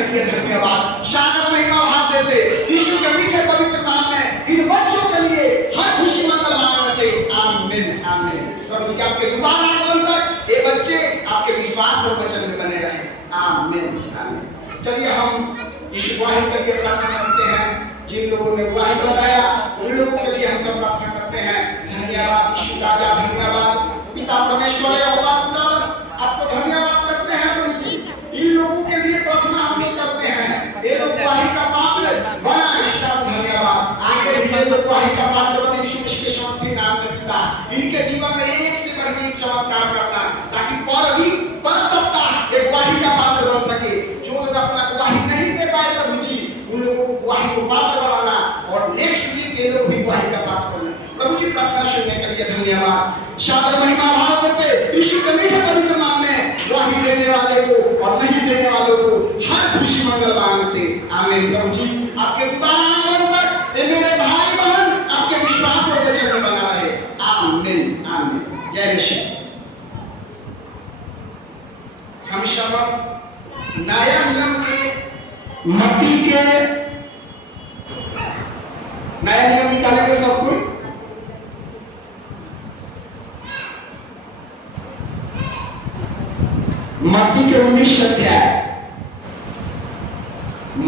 के लिए धन्यवाद। शानदार महिमा भाव देते यीशु के मीठे पवित्र नाम में इन बच्चों के लिए हर खुशी मंगल मांगते। आमीन आमीन। प्रभु जी आपके दोबारा आगमन तक ये बच्चे आपके विश्वास और वचन में बने रहे। आमीन आमीन। चलिए हम यीशु वाही के लिए प्रार्थना करते हैं। जिन लोगों ने वाही बताया उन लोगों के लिए हम सब प्रार्थना करते हैं। धन्यवाद यीशु राजा, धन्यवाद पिता परमेश्वर यहोवा खुदावन, आपको धन्यवाद करते हैं प्रभु जी। इन लोगों के लिए प्रार्थना हम लोग करते हैं। ये लोग वाही का पात्र बना, इसका धन्यवाद। आगे भी ये लोग वाही का पात्र बने यीशु मसीह के शांति नाम में पिता। इनके जीवन में एक से बढ़कर एक चमत्कार करना, ताकि पर सप्ताह एक वाही का पात्र बन सके। जो लोग अपना वाही नहीं दे पाए प्रभु जी, उन लोगों को वाही को पात्र बनाना और नेक्स्ट वीक ये लोग भी वाही का पात्र बने। प्रभु जी प्रार्थना सुनने के लिए धन्यवाद। शानदार महिमा भाव देते यीशु के मीठे पवित्र नाम में वाही देने वाले को और नहीं देने वालों को हर खुशी मंगल मांगते। आमीन। प्रभु जी आपके दोबारा आगमन तक ये मेरे भाई बहन आपके विश्वास और वचन में बना रहे। आमीन आमीन। जय मसीह। हम सब नया नियम के मत्ती के नया नियम निकालेंगे सब कोई। मत्ती के 19 अध्याय,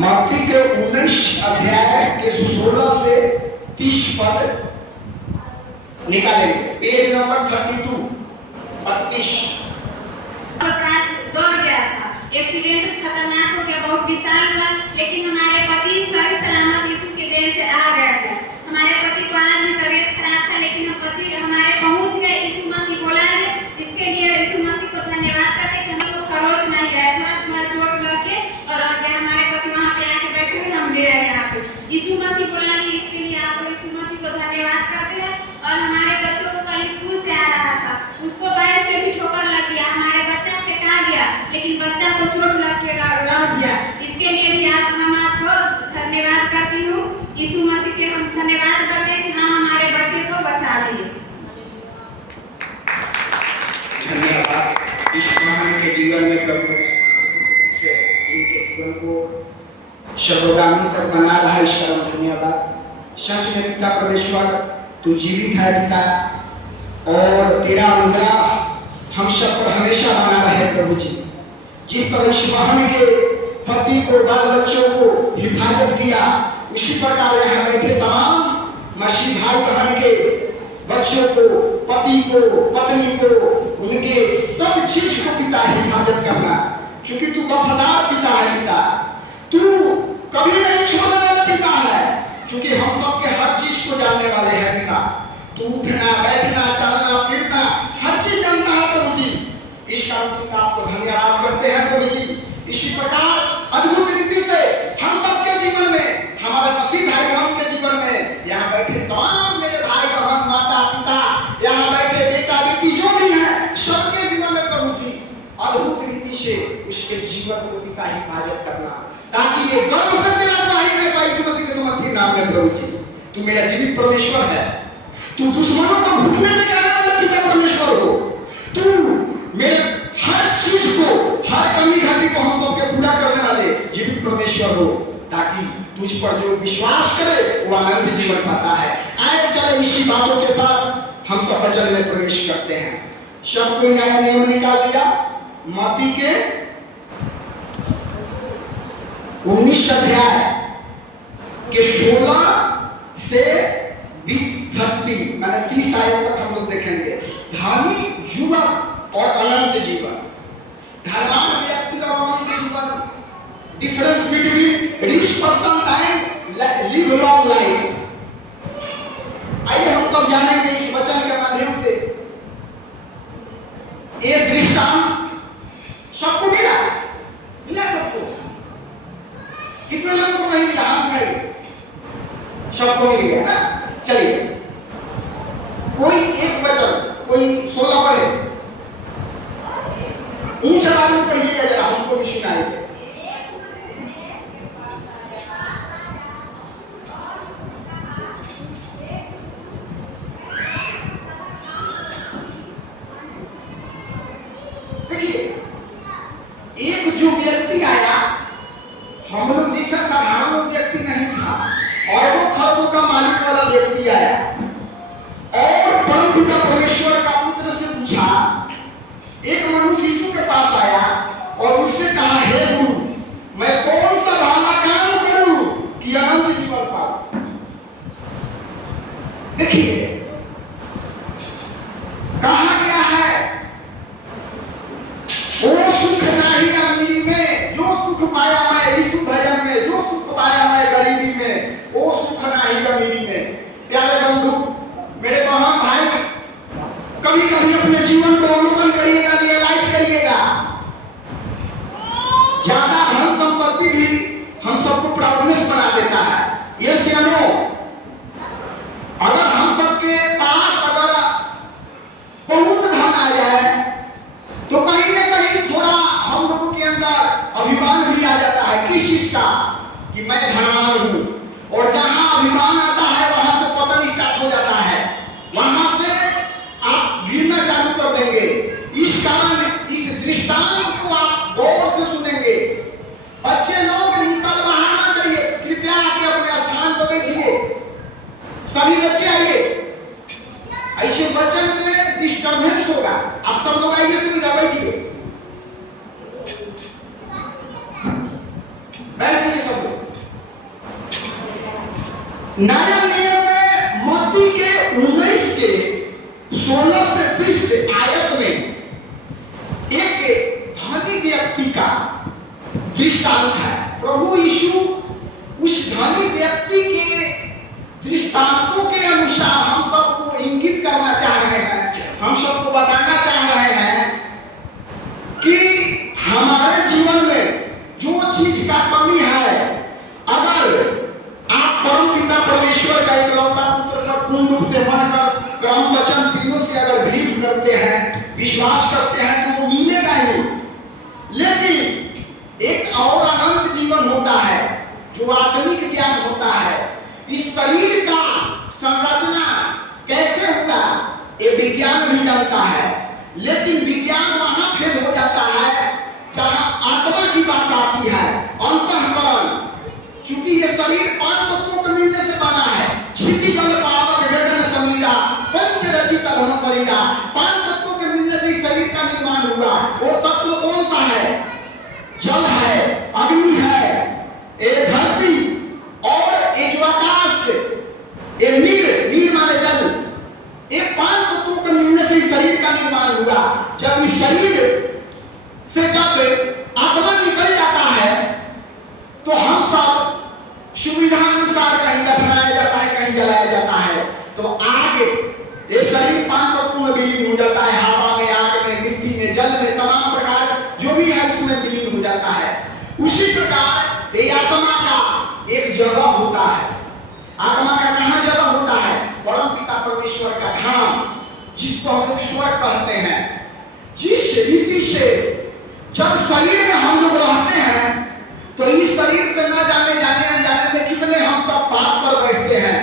मत्ती के 19 अध्याय के 16 से 30 पद निकालेंगे। Page number 32। दौड़ गया था। एक्सीडेंट खतरनाक हो गया, बहुत विशाल हुआ, लेकिन हमारे पति सही सलामत यीशु के देन से आ गए थे। हमारे पति को आज भी तबीयत खराब था, लेकिन हम पति हमारे पहुंच गए। यीशु मसीह बोला है, इसके लिए यीशु मसीह को धन्यवाद करते कि हम लोग खरोच नहीं गए, थोड़ा चोट लग के और हमारे पति वहाँ पे आके बैठे हुए, हम ले आए यहाँ पे। यीशु मसीह बोला है, इसके लिए आप लोग यीशु मसीह को धन्यवाद करते हैं। और हमारे बच्चों को कल स्कूल से आ रहा था, उसको बैग से भी ठोकर लग गया, हमारे बच्चा फेंका गया, लेकिन बच्चा को चोट लग के रह गया। इसके लिए भी हम आपको धन्यवाद करती हूँ। यीशु मसीह के हम धन्यवाद करते हैं कि हाँ हमारे बच्चे को बचा लिए। धन्यवाद। इस महान के जीवन में प्रभु से इनके जीवन को सर्वगामी तक बना रहा है, इसका धन्यवाद। सच में पिता परमेश्वर तू जीवित है पिता, और तेरा अनुग्रह हम सब पर हमेशा बना रहे प्रभु जी। जिस तरह इस महान के पति को, बाल बच्चों को हिफाजत किया, उसी प्रकार यहाँ बैठे तमाम मसीह भाई बहन के बच्चों को, पति को, पत्नी को, उनके सब चीज को पिता हिफाजत करना, क्योंकि तू वफादार पिता है पिता। तू कभी नहीं छोड़ने वाला पिता है, क्योंकि हम सबके हर चीज को जानने वाले हैं पिता। तू उठना, बैठना, चलना, फिरना हर चीज जानता है प्रभु जी। इस कारण से आपको धन्यवाद करते हैं प्रभु जी। इसी प्रकार अद्भुत रीति से हम सबके जीवन में, हमारे सभी भाई बहन के जीवन में, यहाँ बैठे तमाम मेरे भाई बहन, माता पिता, यहाँ बैठे बेटा बेटी जो भी है, सबके जीवन में प्रभु जी अद्भुत रीति से उसके जीवन को पिता हिफाजत करना, ताकि ये गर्व से तेरा गवाही दे पाए यीशु मसीह के तुम्हारे नाम में प्रभु जी। तू मेरा जीवित परमेश्वर है, तू दुश्मनों को भूखने निकालने वाला पिता परमेश्वर हो। तू मेरे हर चीज को, हर कमी घाटी को हम सबके पूरा करने वाले जीवित परमेश्वर हो, ताकि तुझ पर जो विश्वास करे वो आनंद जीवन पाता है। आए चले इसी बातों के साथ हम सब वचन में प्रवेश करते हैं। सब कोई नया नियम निकाल लिया। मत्ती के 19 अध्याय के 16 से 20 माने 30 आयत तक हम लोग देखेंगे। धनी युवक और अनंत जीवन। धनवान व्यक्ति का अनंत जीवन, difference between rich person and live long life. आइए हम सब जानेंगे इस वचन के माध्यम से। एक दृष्टांत सबको मिला सबको। कितने लोगों को नहीं मिला? हाथ भाई सबको मिल गया ना। चलिए कोई एक वचन, कोई 16 पढ़े, ऊंचा आवाज में पढ़िएगा जरा, हमको भी सुनाइए। देखिए, एक जो व्यक्ति आया हम लोग जैसा साधारण व्यक्ति नहीं था, और वो खरबों का मालिक वाला व्यक्ति आया और परमपिता परमेश्वर का पुत्र से पूछा। एक मनुष्य यीशु के पास आया और उससे कहा, हे गुरु, मैं कौन सा भला काम करूं कि अनंत जीवन पाऊं? देखिए कहा गया है, वो सुख नहीं अमीरी में, जो सुख पाया मैं यीशु भजन में, जो सुख पाया मैं गरीबी में, वो सुख नहीं अमीरी में। प्यारे बंधु, मेरे बहन भाई, कभी कभी अपने जीवन को अवलोकन करिएगा, रियलाइज करिएगा। ज्यादा धन संपत्ति भी हम सबको प्रॉब्लम्स बना देता है। ये सियानो, अगर हम सबके पास अगर बहुत धन आ जाए तो कहीं ना कहीं थोड़ा हम लोगों के अंदर अभिमान भी आ जाता है। किस चीज का? कि मैं धनवान हूं। और जहां अभिमान आता है वहां से पतन स्टार्ट हो जाता है, वहां से आप गिरना चालू कर देंगे। इस कारण इस दृष्टांत को आप गौर से सुनेंगे। बच्चे लोग निकल बाहर ना करिए, कृपया आके अपने स्थान पर बैठिए। सभी बच्चे आइए, ऐसे बच्चन में डिस्टर्बेंस होगा। आप सब लोग आइए, तो इधर बैठिए, बैठ जाइए सब लोग। नया नियम में मत्ती के 19 के 16 से 30 आयत में एक धनी व्यक्ति का दृष्टांत है। प्रभु यीशु उस धनी व्यक्ति के दृष्टांतों के अनुसार हम सबको इंगित करना चाह रहे हैं, हम सबको बताना चाह रहे हैं कि हमारे जीवन में जो चीज का कमी है, अगर आप परमपिता परमेश्वर का एकलौता पुत्र पर पूर्ण रूप से मानकर क्रम वचन तीनों से अगर बिलीव करते हैं, विश्वास करते हैं, तो वो मिलेगा ही। लेकिन एक और अनंत जीवन होता है जो आत्मिक ज्ञान होता है। इस शरीर का संरचना कैसे होगा ये विज्ञान भी जानता है, लेकिन विज्ञान वहां फेल हो जाता है जहां आत्मा की बात आती है, अंतःकरण। चूंकि ये शरीर 5 तत्वों के मिलने से बना है, क्षिति जल पावक गगन समीरा पंच रचित धर्म शरीरा। 5 तत्वों के मिलने से शरीर का निर्माण हुआ। वो तत्व कौन सा है? जल है, अग्नि है, ये धरती और ये जो आकाश, ये नीर माने जल। ये 5 तत्वों के मिलने से शरीर का निर्माण हुआ। जब इस शरीर से जब आत्मा निकल जाता है तो हम सब सुविधा अनुसार कहीं दफनाया जाता है, कहीं जलाया जाता है। तो आग, ये शरीर 5 तत्वों में विलीन हो जाता है, हवा में, आग में, मिट्टी में, जल में, तमाम प्रकार जो भी है उसमें विलीन हो जाता है। उसी प्रकार ये आत्मा का एक जगह होता है। आत्मा का कहाँ जगह होता है? परमपिता परमेश्वर का धाम, जिसको हम लोग स्वर्ग कहते हैं। जिस रीति से जब शरीर में हम लोग रहते हैं तो इस शरीर से न जाने जाने अनजाने में कितने हम सब पाप पर बैठते हैं,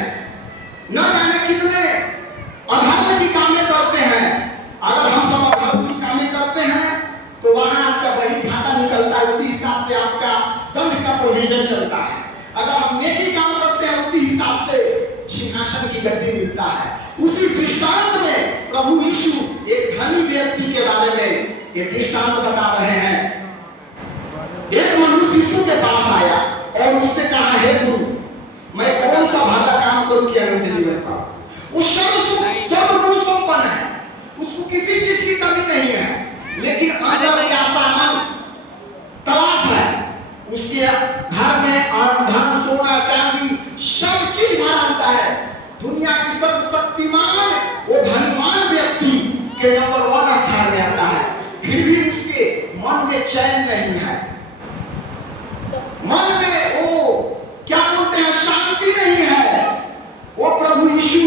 न जाने कितने अधर्म की कामें करते हैं। अगर हम सब अधर्म की कामें करते हैं तो वहां आपका वही खाता निकलता है, उसी हिसाब से आपका दंड का प्रोविजन चलता है। अगर हम नेकी काम करते हैं उसी हिसाब से सिंहासन की गद्दी मिलता है। उसी दृष्टांत में प्रभु यीशु एक धनी व्यक्ति के बारे में ये दृष्टांत बता रहे हैं। एक मनुष्य यीशु के पास आया और उससे कहा, हे गुरु, मैं कौन सा भला काम करूं कि अनंत जीवन पाऊं? वो सर्वगुण संपन्न है, उसको किसी चीज की कमी नहीं है, लेकिन अंदर क्या सामान तलाश है। उसके घर में धन, सोना, चांदी सब चीज भरा होता है। दुनिया की सर्वशक्तिमान वो धनवान व्यक्ति के नंबर 1 स्थान में आता है, फिर भी उसके मन में चैन नहीं है, मन में वो क्या बोलते हैं, शांति नहीं है। वो प्रभु यीशु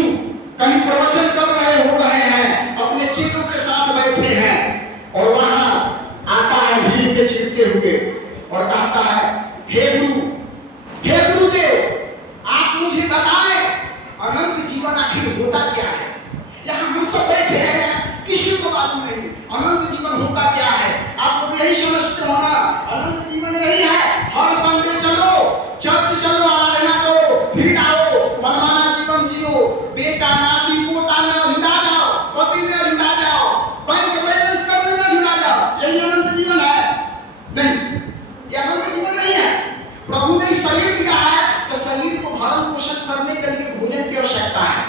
कहीं प्रवचन कर रहे हैं, अपने चेलों के साथ बैठे हैं और वहां आता है भीड़ के छिड़के हुए और कहता है, हे गुरुदेव, आप मुझे बताएं अनंत जीवन आखिर होता क्या है? यहाँ हम सब बैठे हैं, किसी को मालूम नहीं अनंत जीवन होता क्या है। आप लोग यही समझते हो ना ये अनंत जीवन नहीं है। प्रभु ने शरीर दिया है तो शरीर को भरण पोषण करने के लिए भोजन की आवश्यकता है।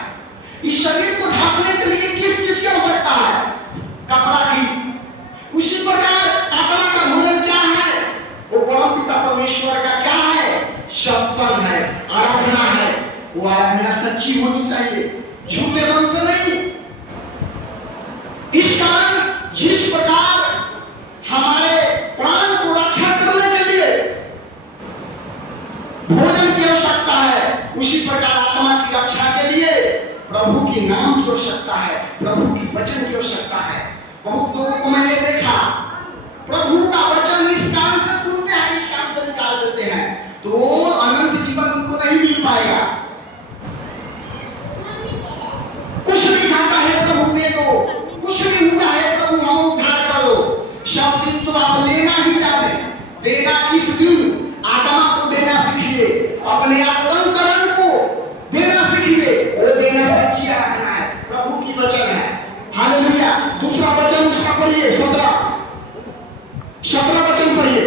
इस शरीर को ढकने के लिए किस चीज की आवश्यकता है? कपड़ा की। उसी प्रकार आत्मा का भोजन क्या है? वो परम पिता परमेश्वर का क्या है? सत्संग है, आराधना है। वो आराधना सच्ची होनी चाहिए, झूठे मन से नहीं। इस कारण जिस प्रकार हमारे प्राण को रक्षा करने के लिए भोजन की आवश्यकता है, उसी प्रकार आत्मा की रक्षा के लिए प्रभु की नाम की आवश्यकता है, प्रभु की वचन की आवश्यकता है। बहुत लोगों को मैंने देखा, प्रभु का वचन इस कान से सुनते हैं, इस कान से निकाल देते हैं, तो अनंत जीवन उनको नहीं मिल पाएगा। कुछ भी खाता है प्रभु दे दो, कुछ भी हुआ है प्रभु हम उद्धार करो, सब दिन तो आप लेना ही जाने। देना किस दिन? आत्मा को देना सीखिए, अपने अंतःकरण को देना सीखिए। वो देना सच्ची आराधना है, प्रभु की वचन है। हालेलुया। दूसरा वचन उसका पढ़िए, 17 वचन पढ़िए।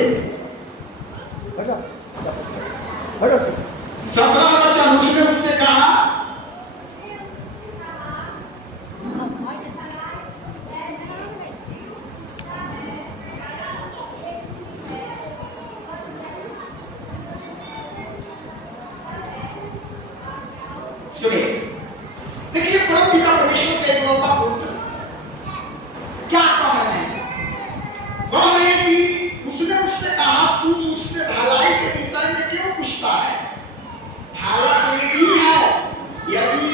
17 वचन उसने उससे कहा, सुनिए, देखिए परम पिता परमेश्वर के इकलौता पुत्र क्या कह रहे हैं? कह रहे हैं कि उसने उससे कहा, तू मुझसे भलाई के विषय में क्यों पूछता है? भला तो एक ही है, यदि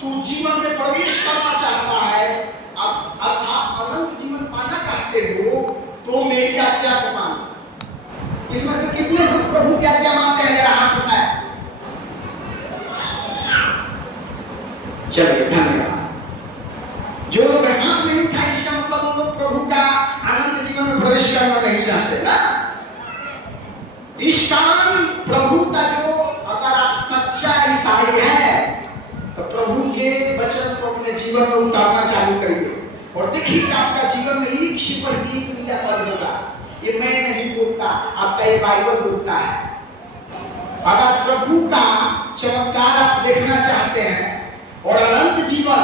तू जीवन में प्रवेश करना चाहता है, अर्थात अनंत जीवन पाना चाहते हो, तो मेरी आज्ञा को मान। इसमें से कितने लोग प्रभु की आज्ञा मानते हैं? जरा हाथ उठाएं। चलिए, धन्यवाद। जो लोग हाथ नहीं उठाए, इसका मतलब वो लोग प्रभु का अनंत जीवन में प्रवेश करना नहीं चाहते ना। इस कारण प्रभु का जो, अगर आप सच्चा ईसाई है तो प्रभु के वचन को अपने जीवन में उतारना चालू करिए, और देखिए आपका जीवन में एक से बढ़ के एक क्रिया कर होगा। ये मैं नहीं बोलता, आपका ये बाइबल बोलता है। अगर प्रभु का चमत्कार आप देखना चाहते हैं और अनंत जीवन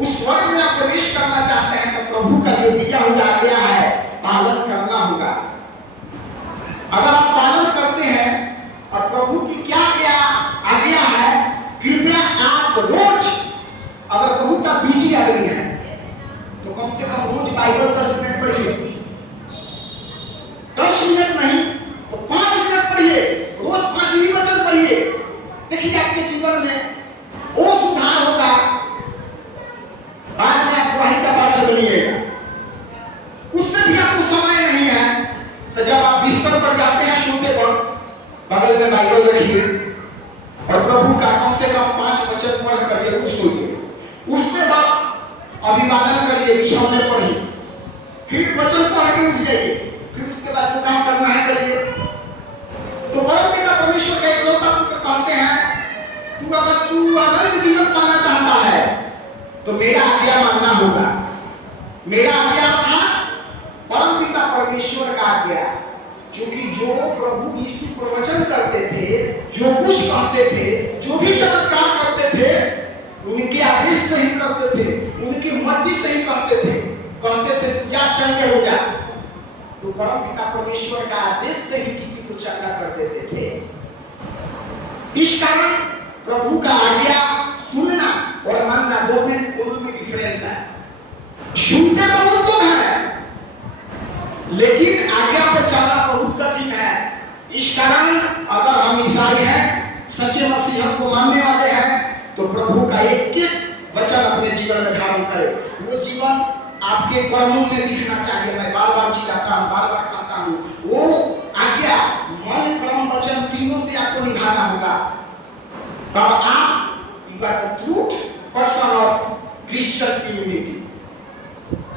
उस वर्ग में आप प्रवेश करना चाहते हैं, तो प्रभु का जो दिया हुआ आज्ञा है पालन करना होगा। अगर आप पालन करते हैं, और प्रभु की क्या क्या आज्ञा है, कृपया आप रोज, अगर बहुत आप बिजी आदमी है तो कम से कम रोज बाइबल 10 मिनट पढ़िए। 10 मिनट नहीं तो 5 मिनट पढ़िए, रोज 5 ही वचन पढ़िए। देखिए आपके जीवन में वो सुधार होगा। बाद में आप वही का पात्र बनिएगा। उससे भी आपको समय नहीं है तो जब आप बिस्तर पर जाते हैं, सोते वक्त बगल में बाइबल रखिए और प्रभु का कम से कम 5 वचन पढ़ कर जरूर सोइए। उसके बाद अभिवादन करिए, बिछौने पढ़िए, फिर वचन पढ़ के उठ जाइए, फिर उसके बाद जो काम करना है करिए। तो परम पिता परमेश्वर का इकलौता पुत्र कहते हैं, अगर तू अनंत जीवन पाना चाहता है तो मेरा आज्ञा मानना होगा। मेरा आज्ञा था परम पिता परमेश्वर का आज्ञा, क्योंकि जो प्रभु यीशु प्रवचन करते थे, जो कुछ कहते थे, जो भी चमत्कार करते थे, उनके आदेश से ही करते थे, उनकी मर्जी से ही कहते थे तू जा चंगे हो जा। तो परम पिता परमेश्वर का आदेश से ही किसी को चंगा कर देते थे। इस कारण प्रभु का आज्ञा सुनना और मानना दोनों में डिफरेंस है। सुनते बहुत लोग हैं, लेकिन आज्ञा पर चलना बहुत कठिन है। इस कारण अगर हम ईसाई हैं, सच्चे मसीहत को मानने वाले हैं, तो प्रभु का एक वचन अपने जीवन में धारण करें। वो जीवन आपके कर्मों में दिखना चाहिए। मैं बार बार चिल्लाता हूँ, बार बार कहता हूँ, वो आज्ञा मन कर्म वचन तीनों से आपको निभाना होगा। तब आप you are the truth person of Christian community.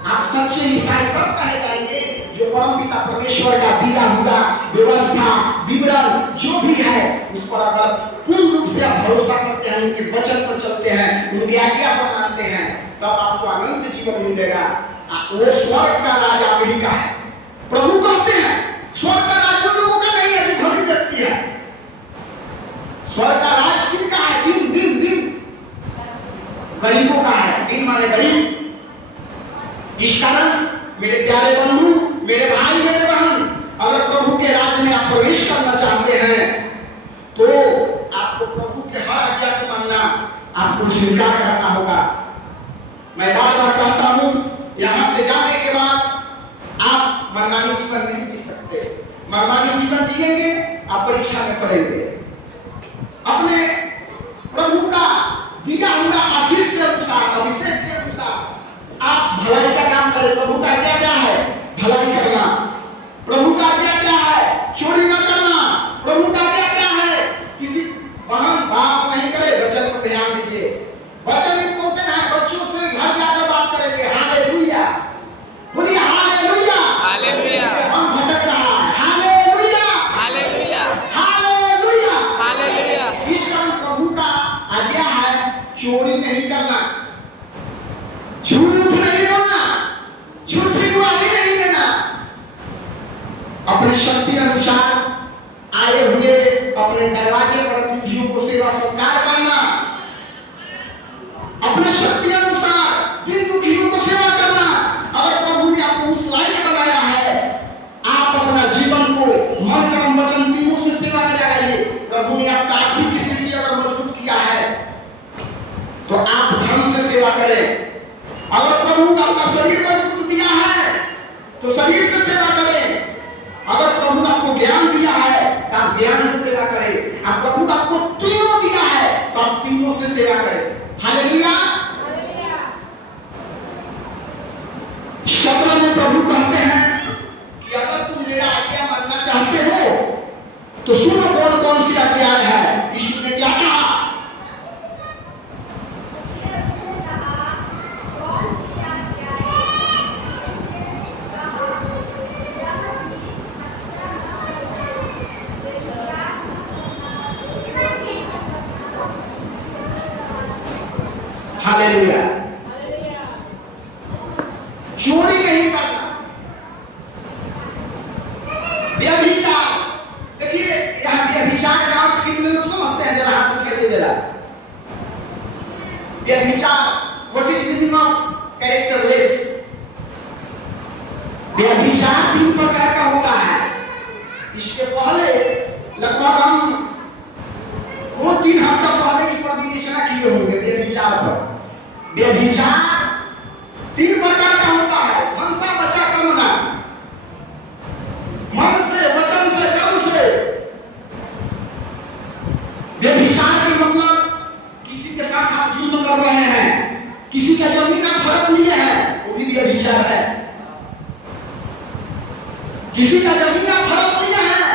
आप सच्चे ईसाई कब कहे जाएंगे? जो परम पिता परमेश्वर का दिया हुआ व्यवस्था विवरण जो भी है उस पर अगर पूर्ण रूप से आप भरोसा करते हैं, उनके वचन पर चलते हैं, उनकी आज्ञा पर मानते हैं, तब आपको अनंत जीवन मिलेगा। वो स्वर्ग का राज आप ही का है। प्रभु कहते हैं राज्य में आप प्रवेश करना चाहते हैं तो आपको प्रभु के हर आज्ञा को मानना, आपको स्वीकार करना होगा। मैं बार बार कहता हूं, यहां से जाने के बाद आप मनमानी जीवन नहीं जी सकते। मनमानी जीवन जिएंगे आप परीक्षा में पड़ेंगे। अपने प्रभु का दिया हुआ आशीष के अनुसार, अभिषेक के अनुसार आप भलाई का काम करें। प्रभु का आज्ञा क्या है? भलाई करना। प्रभु का आज्ञा क्या है? चोरी न करना। प्रभु का आज्ञा क्या है? किसी बहन बात नहीं करे। वचन पर ध्यान दीजिए, वचन इंपॉर्टेंट है। बच्चों से घर जाकर बात करेंगे। हालेलुया, बोलिए हालेलुया, हालेलुया, हम भटक रहा है। Hallelujah, hallelujah, hallelujah, hallelujah. इस कारण प्रभु का आज्ञा है चोरी नहीं करना, झूठ नहीं बोलना, झूठी गवाही नहीं देना, अपने शक्ति अनुसार आए हुए अपने दरवाजे पर अतिथियों को सेवा सत्कार करना, अपने शक्ति अनुसार दिन दुखियों को सेवा करना। अगर प्रभु ने आपको उस लायक बनाया है, आप अपना जीवन को मन कर्म वचन तीनों से सेवा में लगाइए। प्रभु ने आपका आर्थिक स्थिति अगर मजबूत किया है तो आप धर्म से सेवा करें। अगर प्रभु आपका शरीर मजबूत दिया है तो शरीर से सेवा करें। अगर प्रभु आपको ज्ञान दिया है तो आप ज्ञान से सेवा करें। अब प्रभु आपको तीनों दिया है तो आप तीनों से सेवा करें। हालेलुया। 17 में प्रभु कहते हैं कि अगर तुम मेरा आज्ञा मानना चाहते हो तो सुनो कौन कौन सी आज्ञाएं हैं। यीशु ने क्या कहा? हालेलुया। चोरी नहीं करना, व्यभिचार। देखिए यहां व्यभिचार का अर्थ कितने लोग समझते हैं? जरा हाथ उठाइए जरा। व्यभिचार, what is meaning of characterless? व्यभिचार 3 प्रकार का होता है। इसके पहले लगभग हम 2-3 हफ्ता पहले इस पर विवेचना किए होंगे। व्यभिचार पर, व्यभिचार 3 प्रकार का होता है। मनसा वचा कर्मणा, मन से, वचन से, कर्म से। व्यभिचार के मतलब किसी के साथ आप जुल्म कर रहे हैं, किसी का जमीन आप हड़प लिए हैं, वो भी व्यभिचार है। किसी का जमीन आप हड़प लिए हैं,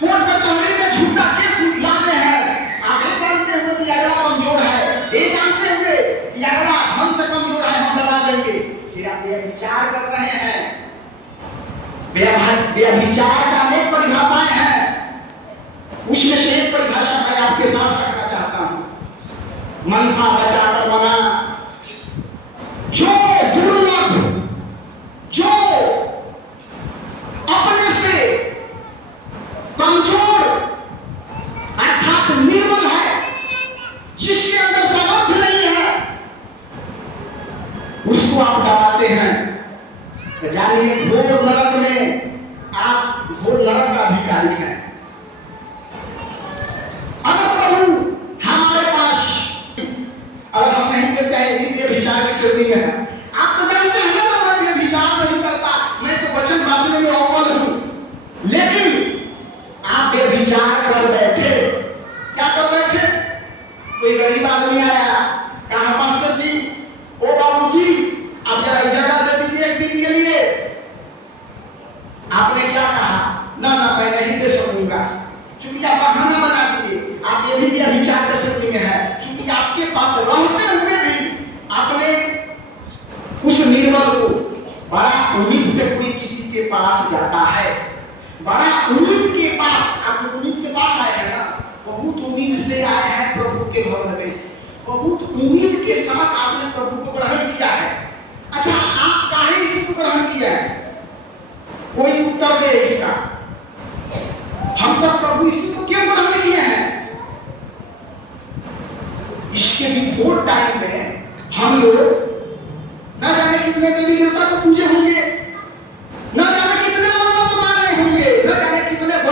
कोर्ट कचहरी में झूठा केस निकाले हैं। आप ये जानते हुए कि अगला कमजोर है, ये जानते हुए कि अगला हम से कमजोर है, हम डरा देंगे, फिर आप व्यभिचार कर रहे हैं। व्यभिचार का अनेक परिभाषाएं हैं, उसमें से एक परिभाषा मैं आपके साथ रखना चाहता हूं। मनसा वचा कर्मणा, जो दुर्लभ, जो अपने से कमजोर अर्थात निर्बल है, जिसके अंदर सामर्थ्य नहीं है, उसको आप दबाते हैं। जानिए घोर नरक में आप घोर नरक का अधिकारी हैं। अगर प्रभु हमारे पास, अगर हम नहीं देते हैं, व्यभिचार की श्रेणी है। आप तो जानते हैं ना, मैं व्यभिचार नहीं करता, मैं तो वचन बांटने में अव्वल हूं। लेकिन आप व्यभिचार कर बैठे। क्या कर बैठे? कोई गरीब आदमी आया, कहा मास्टर जी, ओ बाबू जी, आप जरा जगह दे दीजिए एक दिन के लिए। आपने क्या कहा? ना ना मैं नहीं दे सकूंगा। चूंकि आप बहाना बना दिए, आप ये भी व्यभिचार के श्रेणी में है। चूंकि आपके पास रहते हुए भी आपने उस निर्बल को, बड़ा उम्मीद से कोई किसी के पास जाता है, बड़ा उम्मीद के पास, आप उम्मीद के पास आए हैं ना, बहुत उम्मीद से आए हैं प्रभु के भवन में, बहुत उम्मीद के साथ आपने प्रभु को ग्रहण किया है। अच्छा, आप काहे इसको ग्रहण किया है? कोई उत्तर दे इसका। हम सब प्रभु यीशु को क्यों ग्रहण किए हैं? इसके भी घोर टाइम में हम लोग न जाने कितने देवी देवता को पूजे होंगे, न जाने कितने मन्नत माने होंगे, न जाने कितने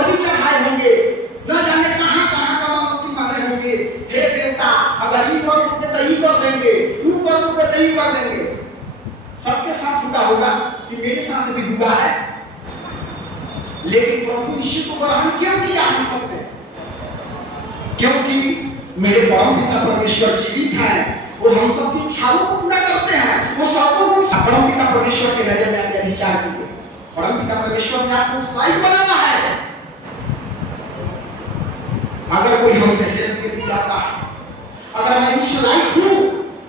आनंद भी हुआ है, लेकिन प्रभु यीशु को ग्रहण क्यों किया हम सबने? क्योंकि मेरे परम पिता परमेश्वर जीवित है, वो हम सबकी इच्छाओं को पूरा करते हैं, वो सबको परम पिता परमेश्वर के नजर में आपने विचार किए। परम पिता परमेश्वर ने आपको उस लायक बनाया है। अगर कोई हमसे हेल्प के लिए आता है, अगर मैं उस लायक हूं,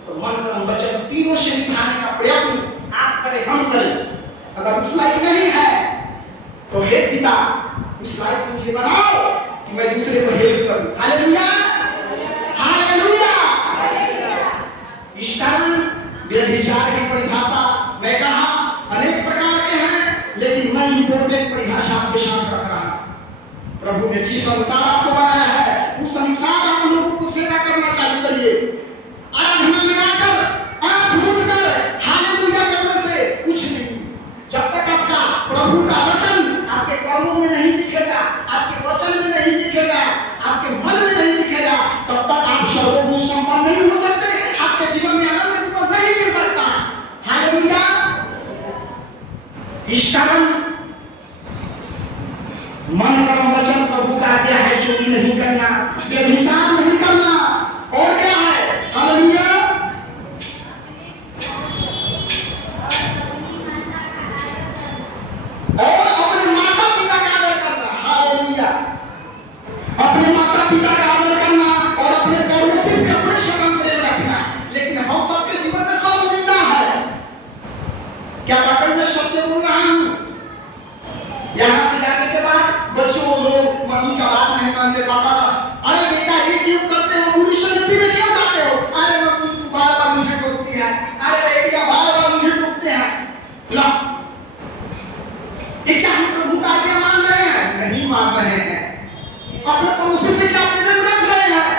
तो मन कर्म वचन तीनों से निभाने का प्रयत्न आप करें, हम करें। अगर उस लायक नहीं है तो हे पिता उस लायक मुझे बनाओ कि मैं दूसरे को हेल्प करूं। Hallelujah, hallelujah. इस कारण व्यभिचार की परिभाषा मैं कहा अनेक प्रकार के हैं, लेकिन मैं इंपॉर्टेंट परिभाषा आपके साथ रख रहा हूं। प्रभु ने जिस अनुसार आपको बनाया है उस अनुसार आप लोगों को सेवा करना चालू करिए। आराधना में आकर आंख मूंद कर हालेलुया करने से कुछ नहीं। जब तक आपका प्रभु का वचन आपके कर्मों में नहीं दिखेगा, आपके वचन में नहीं दिखेगा, आपके मन में नहीं दिखेगा, तब तक आप सर्वगुण संपन्न नहीं हो सकते, आपके जीवन में आनंद नहीं मिल सकता। हालेलुया। इस कारण मन कर्म वचन प्रभु का आज्ञा है चोरी नहीं करना, व्यभिचार नहीं करना, और क्या है? हालेलुया। और अपने माता पिता का आदर करना। हालेलुया। अपने माता पिता का आदर करना और अपने पड़ोसी से अपने समान प्रेम रखना। लेकिन हम सबके जीवन में सब उल्टा है। क्या वाकई में सत्य बोल रहा हूं? यहाँ से जाने के बाद बच्चों लोग मम्मी का बात नहीं मानते, पापा का, अरे बेटा ये क्यों करते हो, पुलिस समिति में क्यों जाते हो? अरे मम्मी तू बार बार मुझे टोकती है, अरे बेटिया बार बार मुझे टोकते हैं। ला, ये क्या हम प्रभु का आज्ञा मान रहे हैं? नहीं मान रहे हैं। अपने पड़ोसी से क्या प्रेम रख रहे हैं?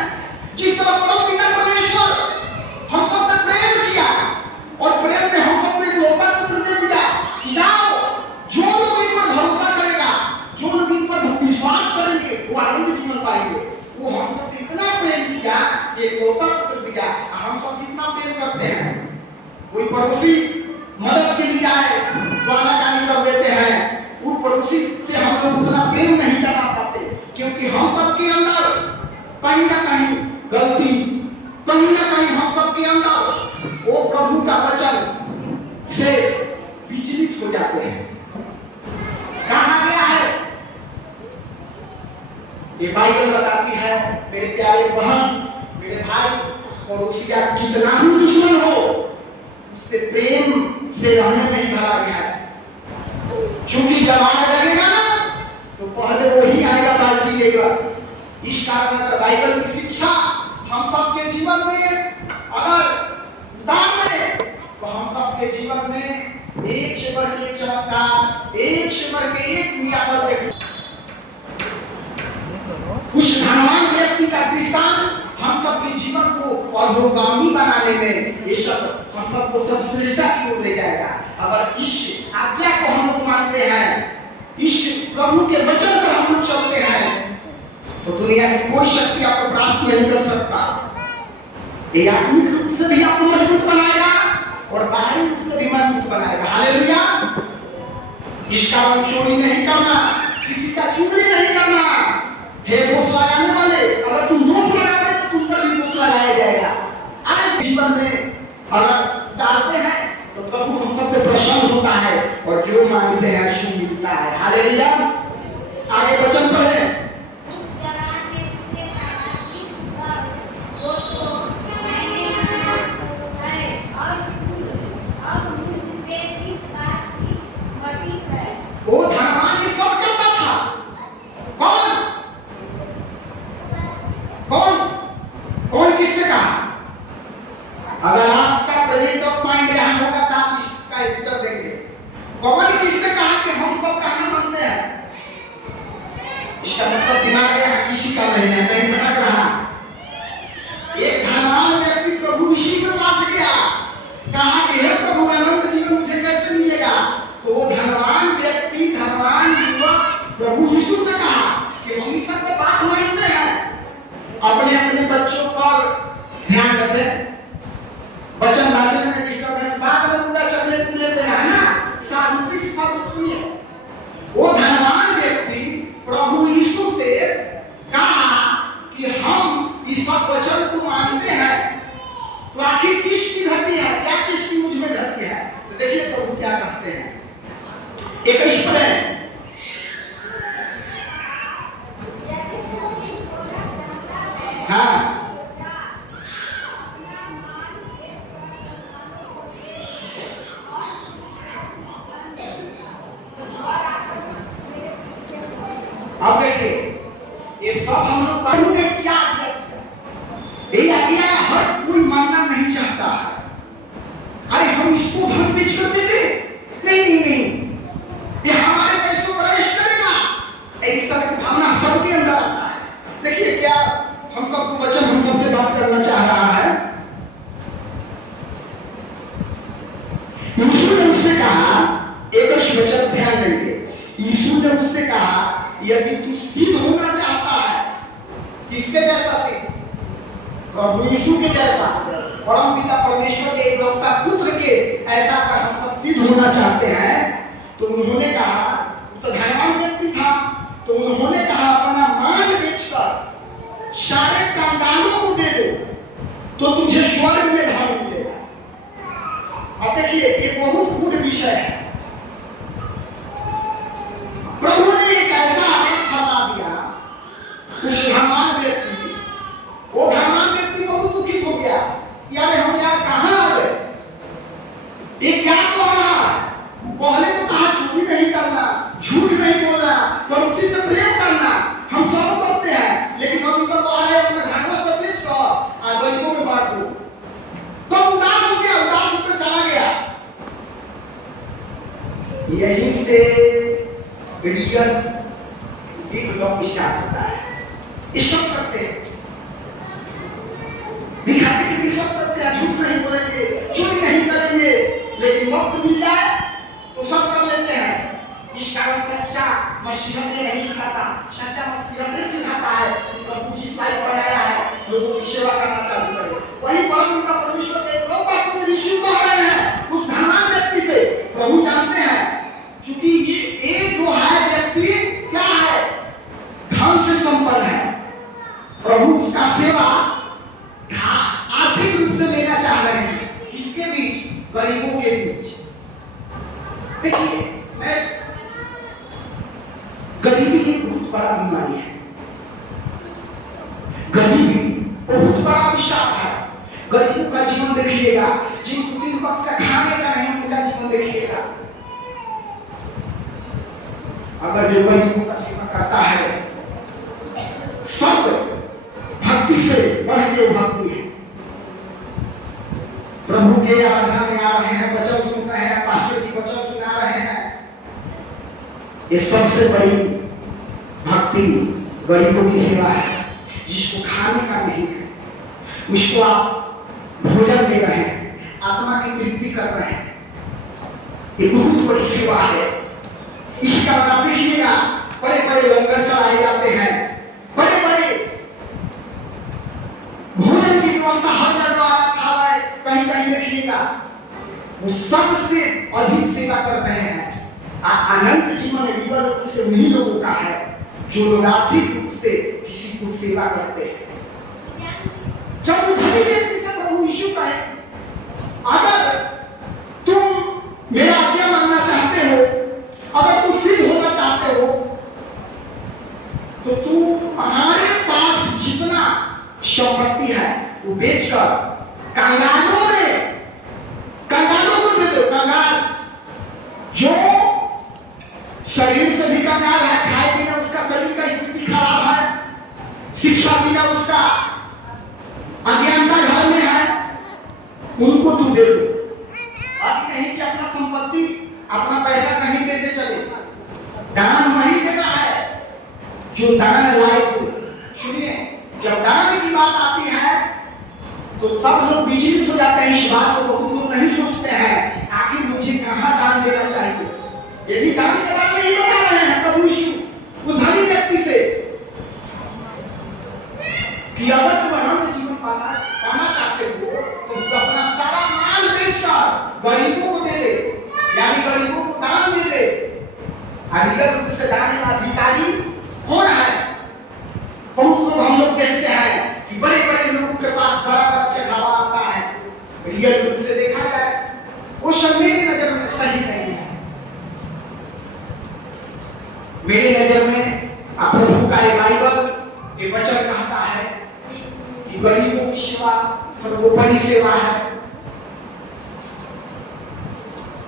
जिस तरह परम पिता परमेश्वर हम सबसे प्रेम किया और प्रेम में हम सबको एक लौता पुत्र दे दिया। जाओ, जो लोग इन पर भरोसा करेगा, जो लोग इन पर विश्वास करेंगे, वो आनंद जीवन पाएंगे। वो हम सबसे इतना प्रेम किया कि एक लौता पुत्र दिया। हम सब कितना प्रेम करते हैं। कोई पड़ोसी मदद के लिए आए तो आनाकानी कर देते हैं। उस पड़ोसी से हम लोग उतना प्रेम नहीं जता पाते, क्योंकि हम सबके अंदर कहीं ना कहीं गलती, कहीं ना कहीं हम सबके अंदर वो प्रभु का वचन से विचलित हो जाते हैं। कहा गया है, ये बाइबल बताती है, मेरे प्यारे बहन, मेरे भाई, पड़ोसी आप जितना ही दुश्मन हो, उससे प्रेम से रहने नहीं भलाई है। चूंकि जब आग लगेगा ना, तो पहले वही आएगा बाल्टी लेकर। इस कारण अगर बाइबल की शिक्षा हम सबके जीवन में अगर उतार ले, तो हम सबके जीवन में एक से बढ़ के एक चमत्कार, एक से बढ़ के एक मिराकल देखेंगे। उस धनवान व्यक्ति का दृष्टांत हम सबके जीवन को अधोगामी बनाने में ये सब हम सबको सब श्रेष्ठता की ओर ले जाएगा। अगर इस आज्ञा को हम लोग मानते हैं, इस प्रभु के वचन पर हम लोग चलते हैं, तो दुनिया की कोई शक्ति आपको परास्त नहीं कर सकता। ये आत्मिक रूप से भी आपको मजबूत बनाएगा और बाहरी रूप से भी मजबूत बनाएगा। हालेलुया। इस कारण चोरी नहीं करना, किसी का चुगली नहीं करना। हे दोष लगाने वाले, अगर तुम दोष लगाओगे तो तुम पर भी दोष लगाया जाएगा। आज जीवन में अगर डालते हैं तो प्रभु हम सबसे प्रसन्न होता है और जो मांगते हैं सो मिलता है। हालेलुया। आगे वचन पढ़े। वो धनवान ये सब करता था। कौन कौन कौन किसने कहा? अगर आपका प्रेजेंट ऑफ माइंड यहाँ होगा तो आप इसका उत्तर देंगे। कौन किसने कहा कि हम सब कहना मानते हैं? इसका मतलब दिमाग यहाँ किसी का नहीं है, कहीं भटक रहा। एक धनवान व्यक्ति प्रभु यीशु के पास गया, कहा कि हे प्रभु अनंत जीवन मुझे कैसे मिलेगा? तो वो धनवान व्यक्ति, धनवान युवक प्रभु यीशु से कहा कि हम इस सब बात मानते हैं, अपने अपने बच्चों पर ध्यान रखें। बच्चन बाचन में डिस्टर्बेंस, बात में पूरा चॉकलेट लेते हैं ना, शांति से सब हाँ अब देखिए ये सब हम लोग प्रभु ने क्या किया, हर कोई मानना नहीं चाहता है। अरे हम इसको धन बेच कर दे दे, नहीं नहीं नहीं, ये हमारे पैसों पर ऐश करेगा, इस तरह की भावना सबके अंदर आता है। देखिए क्या हम सबको वचन हम सबसे बात करना चाह रहा है। यीशु ने उससे कहा, एक वचन ध्यान देंगे, यीशु ने उससे कहा यदि तू सिद्ध होना चाहता है, किसके जैसा सिद्ध? प्रभु यीशु के जैसा, परम पिता परमेश्वर के एकलौता पुत्र के ऐसा अगर हम सब सिद्ध होना चाहते हैं, तो उन्होंने कहा, तो धनवान व्यक्ति था, तो उन्होंने कहा अपना माल बेचकर सारे कंगालों को दे दो, तो तुझे स्वर्ग में धन मिलेगा। अब देखिए ये बहुत गूढ़ विषय है। प्रभु ने एक ऐसा आदेश फरमा दिया, उस धनवान व्यक्ति, वो धनवान व्यक्ति बहुत दुखित हो गया, यार हम यार कहाँ आ गए, ये क्या कह रहा है? पहले तो कहा चोरी नहीं करना, झूठ नहीं बोलना, पड़ोसी से प्रेम करना, हम सब करते हैं, लेकिन अभी तो कह रहे अपने धनवा से बेच कर गरीबों में बांट दो। तो उदास हो गया, उदास होकर चला गया। यही से रियल लोग स्टार्ट होता है। ये सब करते हैं, दिखाते कि ये सब करते हैं, झूठ नहीं बोलेंगे, चोरी नहीं करेंगे, लेकिन वक्त मिल जाए तो सब कर लेते हैं। इस कारण सच्चा मसीहत नहीं सिखाता, सच्चा मसीहत सिखाता है कि प्रभु जिस भाई को बनाया है लोगों की सेवा करना चालू करें। वही परम पिता परमेश्वर के एकलौता पुत्र यीशु कह रहे हैं उस धनवान व्यक्ति से। प्रभु जानते हैं क्योंकि ये जो है व्यक्ति क्या है, धन से संपन्न है, प्रभु उसका सेवा आर्थिक रूप से लेना चाह रहे हैं। किसके बीच? गरीबों के बीच। देखिए गरीबी एक बहुत बड़ा बीमारी है, गरीबी बहुत बड़ा अभिशाप है। गरीबों का जीवन देखिएगा, जिनको 3 वक्त का खाने का नहीं, उनका जीवन देखिएगा। अगर जो गरीबों का सेवा करता है, सब भक्ति से बढ़ के भक्ति है। प्रभु के आराधना में आ रहे हैं, वचन सुन रहे हैं, पास्टर की वचन सुना रहे हैं, ये सबसे बड़ी भक्ति गरीबों की सेवा है। जिसको खाने का नहीं है, उसको आप भोजन दे रहे हैं, आत्मा की तृप्ति कर रहे हैं, ये बहुत बड़ी सेवा है। इसका आप देखिएगा, बड़े बड़े लंगर चलाए जाते हैं, बड़े बड़े भोजन की व्यवस्था हर जगह वाला कहीं कहीं देखिएगा, वो सबसे अधिक सेवा कर रहे हैं। अनंत जीवन रिवर रूप से उन्हीं लोगों का है जो लोग आर्थिक रूप से किसी को सेवा करते हैं। जब धनी व्यक्ति से प्रभु यीशु कहे, अगर तुम मेरा आज्ञा मानना चाहते हो, अगर तुम सिद्ध होना चाहते हो, तो तुम्हारे पास जितना संपत्ति है वो बेचकर कंगालों को दे दो। कंगाल जो शरीर से भी कंगाल है, खाए बिना उसका शरीर का स्थिति खराब है, शिक्षा बिना उसका अज्ञानता घर में है, उनको तू दे दो। अब नहीं कि अपना संपत्ति अपना पैसा कहीं दे दे चले। दान वही देना है जो दान लायक हो। सुनिए, जब दान की बात आती है तो सब लोग विचलित हो जाते हैं। इस बात को बहुत लोग नहीं सोचते हैं, आखिर मुझे कहां दान देना चाहिए। ये भी दान के बारे में ही बता रहे हैं प्रभु यीशु उस धनी व्यक्ति से कि अगर तुम अनंत जीवन पाना चाहते हो तो अपना सारा माल बेचकर गरीबों को दे दे, यानी गरीबों को दान दे दे। अधिकार रूप से दान का अधिकारी कौन है? बहुत लोग हम लोग देखते हैं कि बड़े बड़े लोगों के पास बड़ा बड़ा चढ़ावा आता है, रियल रूप से देखा जाए वो सब मेरी नजर में सही नहीं है। मेरी नजर में प्रभु का बाइबल ये वचन कहता है कि गरीबों की सेवा सर्वोपरि सेवा है।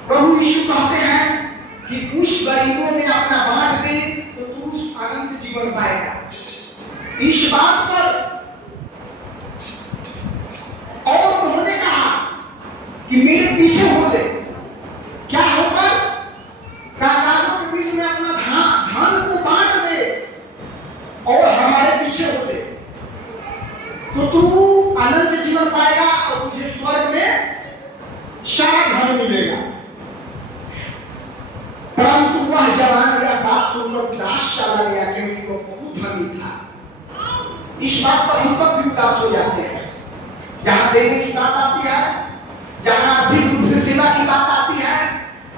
प्रभु यीशु कहते हैं कि उस गरीबों में अपना बांट दे तो तू अनंत जीवन पाएगा। इस बात पर और उन्होंने कहा कि मेरे पीछे हो ले, क्या होकर कांगालों के बीच में अपना धन को बांट दे और हमारे पीछे हो ले तो तू अनंत जीवन पाएगा और तुझे स्वर्ग में सारा धन मिलेगा। परंतु वह जवान यह बात सुनकर उदास चला गया क्योंकि वो बहुत धनी था। इस बात पर हम सब भी उदास हो जाते हैं। जहां देने की बात आती है, जहां आर्थिक रूप से सेवा की बात आती है,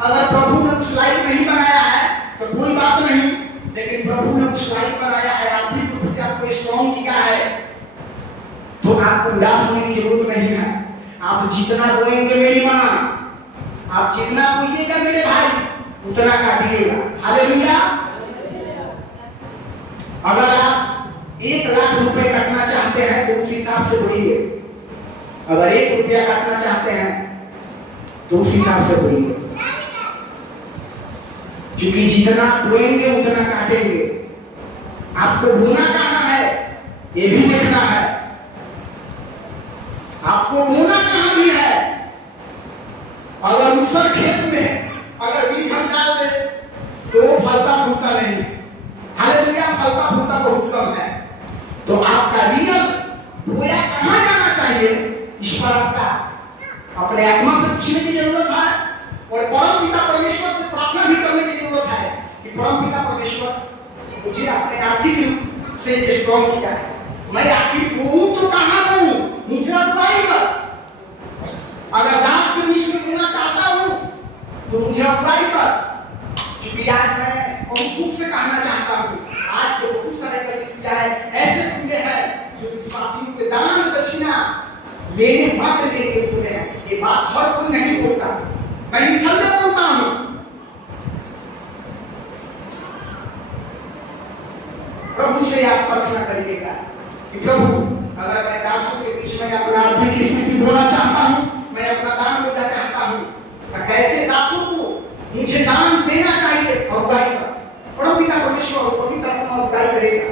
अगर प्रभु ने उस लायक नहीं बनाया है तो कोई बात नहीं, लेकिन प्रभु ने उस लायक बनाया है, आर्थिक रूप से आपको स्ट्रॉन्ग किया है, तो आपको उदास होने की जरूरत नहीं है। आप जितना बोएंगे मेरी माँ, आप जितना बोइएगा मेरे भाई, उतना काटिएगा। हालेलुया। अगर आप 1 लाख रुपए काटना चाहते हैं तो उस हिसाब से बोइए। अगर 1 रुपया काटना चाहते हैं तो उस हिसाब से बोइए, क्योंकि जितना बोएंगे उतना काटेंगे। आपको बोना कहाँ है ये भी देखना है। आपको बोना कहाँ भी है। अगर उसर खेत में अगर बीज हम डाल दे तो फलता फूलता नहीं। हालेलुया। फलता फूलता बहुत कम है। तो आपका रियल बोया कहाँ जाना चाहिए, इस पर आपका अपने आत्मा से पूछने की जरूरत है और परम पिता परमेश्वर से प्रार्थना भी करने की जरूरत है कि परम पिता परमेश्वर मुझे अपने आर्थिक रूप से स्ट्रॉन्ग किया है। मैं आखिर बोऊं तो कहाँ बोऊं, मुझे अगुवाई कर। अगर दास के बीच में बोलना चाहता हूं तो मुझे अगुवाई कर, क्योंकि आज मैं बहुत दुख से कहना चाहता हूं, आज के बहुत सारे कलीसिया है ऐसे बंदे हैं जो विश्वासियों के दान दक्षिणा लेने मात्र के लिए बोलते हैं। ये बात हर कोई नहीं बोलता, मैं निठल्ले बोलता हूं। प्रभु से आप प्रार्थना करिएगा कि प्रभु अगर मैं दासों के बीच में अपना आर्थिक स्थिति बोलना चाहता हूं, मैं अपना दान देना चाहता हूं, तो कैसे दासों को मुझे दान देना चाहिए अगुवाई कर। परम पिता परमेश्वर पवित्र आत्मा अगुवाई करेगा,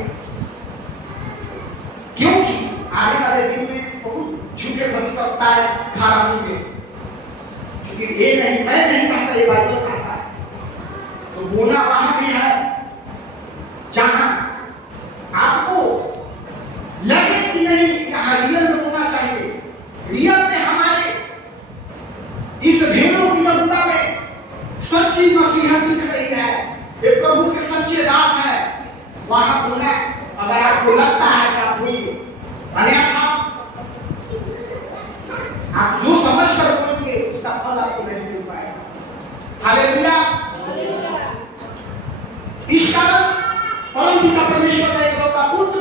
क्योंकि आने वाले दिन में बहुत झूठे भविष्यवक्ता खड़ा होंगे। क्योंकि ये नहीं, मैं नहीं कहता, ये बाइबल कहता है। तो बोना वहां भी है जहां आपको लगे कि नहीं यहाँ रियल में होना चाहिए। रियल में हमारे इस भेड़ों की जनता में सच्ची मसीहत दिख रही है, ये प्रभु के सच्चे दास हैं, वहां बोला। अगर आपको लगता है कि आप बोलिए, अन्यथा आप जो समझ कर बोलेंगे उसका फल आपको नहीं मिल पाएगा। हालेलुया। इस कारण परम पिता परमेश्वर का इकलौता पुत्र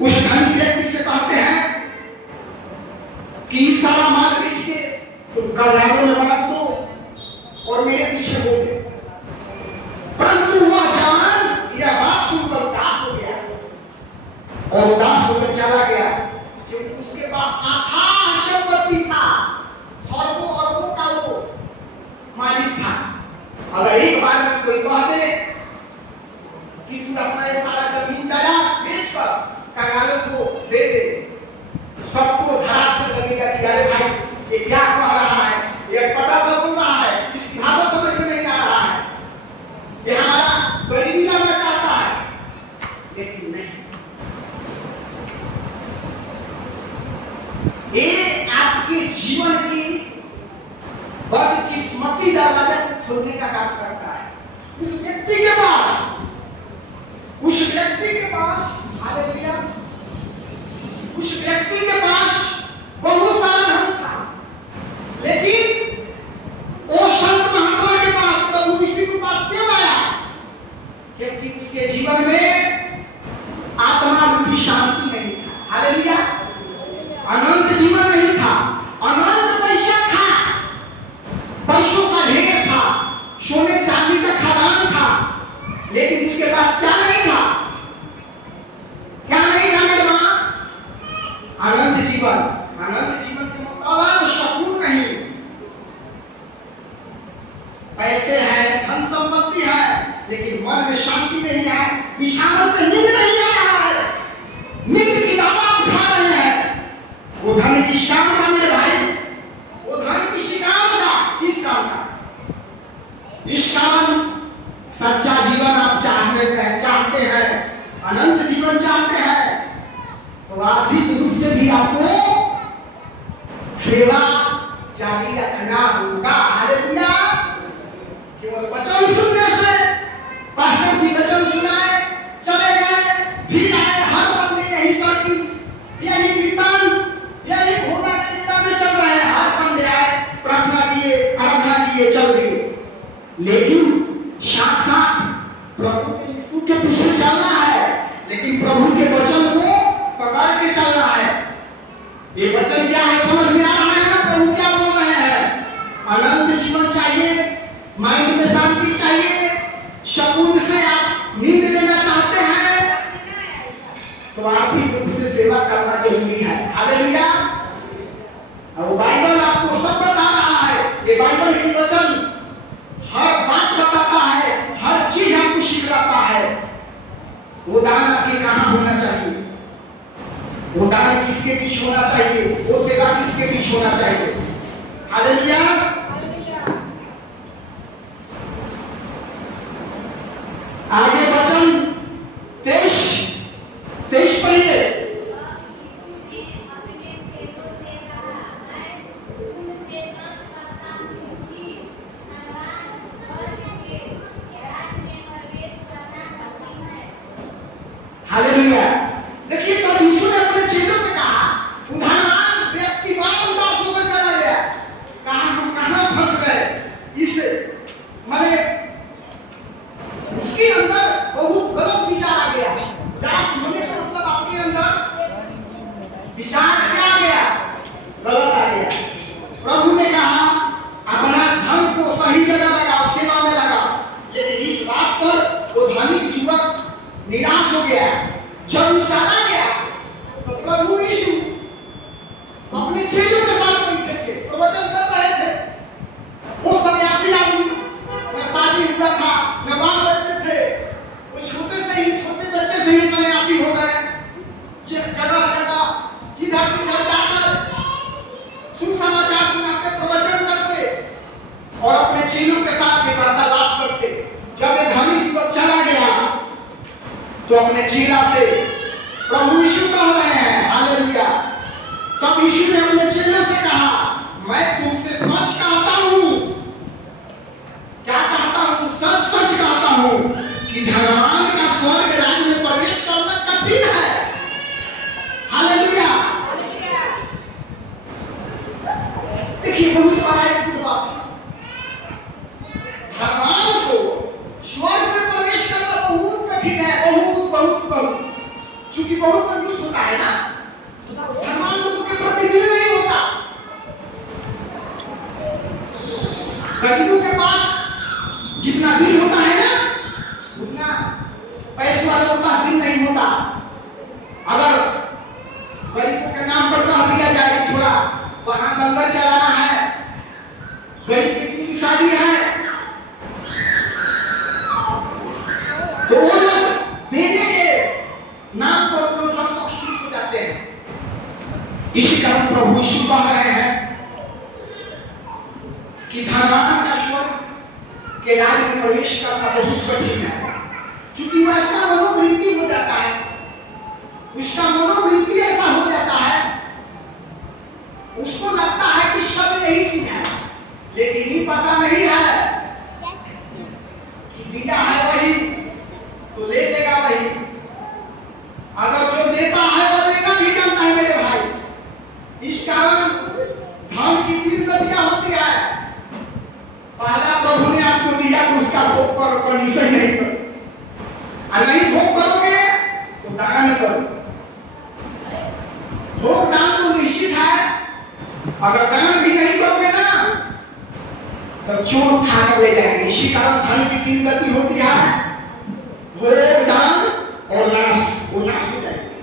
उस धनी व्यक्ति से कहते हैं कि सारा माल बेच के तुम कल्याणों में बांट दो और मेरे पीछे हो गए। परंतु वह जवान यह बात सुनकर उदास हो गया और उदास होकर चला गया, क्योंकि उसके पास अथाह संपत्ति था, खरबों अरबों का वो मालिक था। अगर एक बार में कोई कह दे कि तू अपना ये सारा जमीन जायदाद बेचकर कंगालों को दे दे, सबको धड़ाक से लगेगा कि अरे भाई ये क्या कह रहा है, ये पता से बोल रहा है, इसकी भाषा समझ में नहीं आ रहा है, ये हमारा गरीबी लाना चाहता है। लेकिन नहीं, ये आपके जीवन की बदकिस्मती दरवाजा को खोलने का काम करता है। उस व्यक्ति के पास हालेलुया, उस व्यक्ति के पास बहुत सारा धन था, लेकिन वो संत महात्मा के पास, प्रभु यीशु के पास क्यों आया? क्योंकि उसके जीवन में आत्मा रूपी शांति नहीं था। हालेलुया। अनंत जीवन नहीं था, अनंत पैसा था, पैसों का ढेर था, सोने चांदी का खदान था, लेकिन उसके पास क्या नहीं था? क्या नहीं था मेरे मां? बिछावन पे नींद नहीं आ रहा है, नींद की दवा खा रहे हैं, वो धन की शाम का मेरे भाई, वो धन की शिकार का, किस काम का? इस कारण सच्चा जीवन आप चाहते हैं, अनंत जीवन चाहते हैं, तो आर्थिक रूप से भी आपको सेवा जारी रखना होगा। हालेलुया। केवल वचन सुनने से, पास्टर जी वचन सुनाए चले गए, फिर आए, हर बंदे यही सर्किट, यही कीर्तन, यही घोड़ा के लीला में चल रहे हैं, हर बंदे आए, प्रार्थना किए, आराधना किए, चल दिए, लेकिन साथ साथ प्रभु के यीशु के पीछे चलना है, लेकिन प्रभु के वचन को पकड़ के चलना है। ये वचन क्या है समझ में आ रहा है ना? प्रभु क्या बोल रहे हैं? अनंत जीवन चाहिए, माइंड में शांति चाहिए, सुकून से आप नींद लेना चाहते हैं, तो आर्थिक रूप से सेवा करना जरूरी है। हालेलुया। और बाइबल आपको सब बता रहा है, ये बाइबल की वचन हर बात बताता है, हर चीज हमको सिखाता है। वो दान आपके कहाँ होना चाहिए, वो दान किसके बीच होना चाहिए, वो सेवा किसके बीच होना चाहिए। हालेलुया। आगे वचन 23 पढ़िए। हालेलुया। देखिए तब यीशु ने अपने चेलों से कहा, धनवान व्यक्ति बड़ा उदास होकर चला गया, कहा हम कहां फंस गए, इस माने उसके अंदर बहुत गलत विचार आ गया। उदास होने का मतलब आपके अंदर विचार क्या आ गया? गलत आ गया। प्रभु ने कहा अपना धन को सही जगह लगाओ, सेवा में लगाओ, लेकिन इस बात पर वो धनिक युवक निराश हो गया। जब चला गया तो प्रभु यीशु अपने चेलों के साथ बैठे थे, प्रवचन कर रहे थे। वो सन्यासी आदमी, न शादी हुआ था, न बाल बच्चे थे, वो छोटे बच्चे से ही सन्यासी हो गए। जगह जगह जिधर जिधर जाकर सुसमाचार सुनाते, प्रवचन करते और अपने चेलों के साथ वार्तालाप करते। जब ये धनी युवक चला गया तो अपने चेला से प्रभु यीशु कह रहे हैं, हालेलुया। तब यीशु ने अपने चेले से कहा, मैं तुमसे सच कहता हूं, क्या कहता हूं? सच कहता हूं कि धनवान का स्वर्ग राज्य में प्रवेश करना कठिन है। हालेलुया। देखिए बहुत बड़ा एक बात है, धनवान को स्वर्ग में प्रवेश करना बहुत कठिन है, बहुत क्योंकि बहुत कंजूस होता है ना, धनवान लोगों के प्रति दिल नहीं होता। गरीबों के पास जितना दिल होता है ना, उतना पैसे वालों के पास दिल नहीं होता। अगर गरीबों के नाम पर कह दिया जाए कि थोड़ा वहां लंगर चलाना है, गरीब बेटी की शादी है, तो वो लोग देने के नाम पर लोग शुरू हो जाते हैं। इसी कारण प्रभु यीशु कह रहे हैं कि धनवान का स्वर्ग के राज्य में प्रवेश करना बहुत कठिन है, क्योंकि वह उसका मनोवृत्ति हो जाता है, उसका मनोवृत्ति ऐसा हो जाता है, उसको लगता है कि सब यही चीज है, लेकिन ये पता नहीं है कि दिया है वही तो ले लेगा वही, अगर जो देता है वो देना भी जानता है मेरे भाई। इस कारण धन की तीन गतियां होती है। पहला प्रभु ने आपको दिया तो उसका भोग करो, कंडीशन नहीं करो, और नहीं भोग करोगे तो दान करो। भोग दान तो निश्चित है, अगर दान भी नहीं करोगे ना तो चोर उठा कर ले जाएंगे। इसी कारण धन की तीन गति होती है, भोग दान और नाश। वो नाश हो जाएंगे,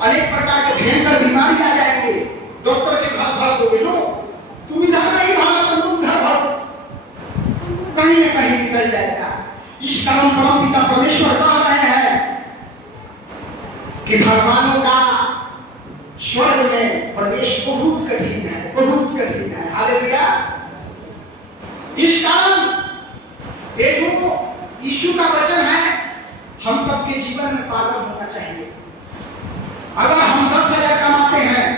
अनेक प्रकार के भयंकर बीमारी आ जाएंगे, डॉक्टर के घर भर दोगे, लो तुम इधर नहीं भागा तो तुम उधर भर, कहीं न कहीं निकल जाएगा। इस कारण परम पिता परमेश्वर कह रहे हैं कि धर्मानों का स्वर्ग में प्रवेश बहुत कठिन है, बहुत कठिन है। हालेलुया। इस कारण ये जो यीशु का वचन है हम सबके जीवन में पालन होना चाहिए। अगर हम 10,000 कमाते हैं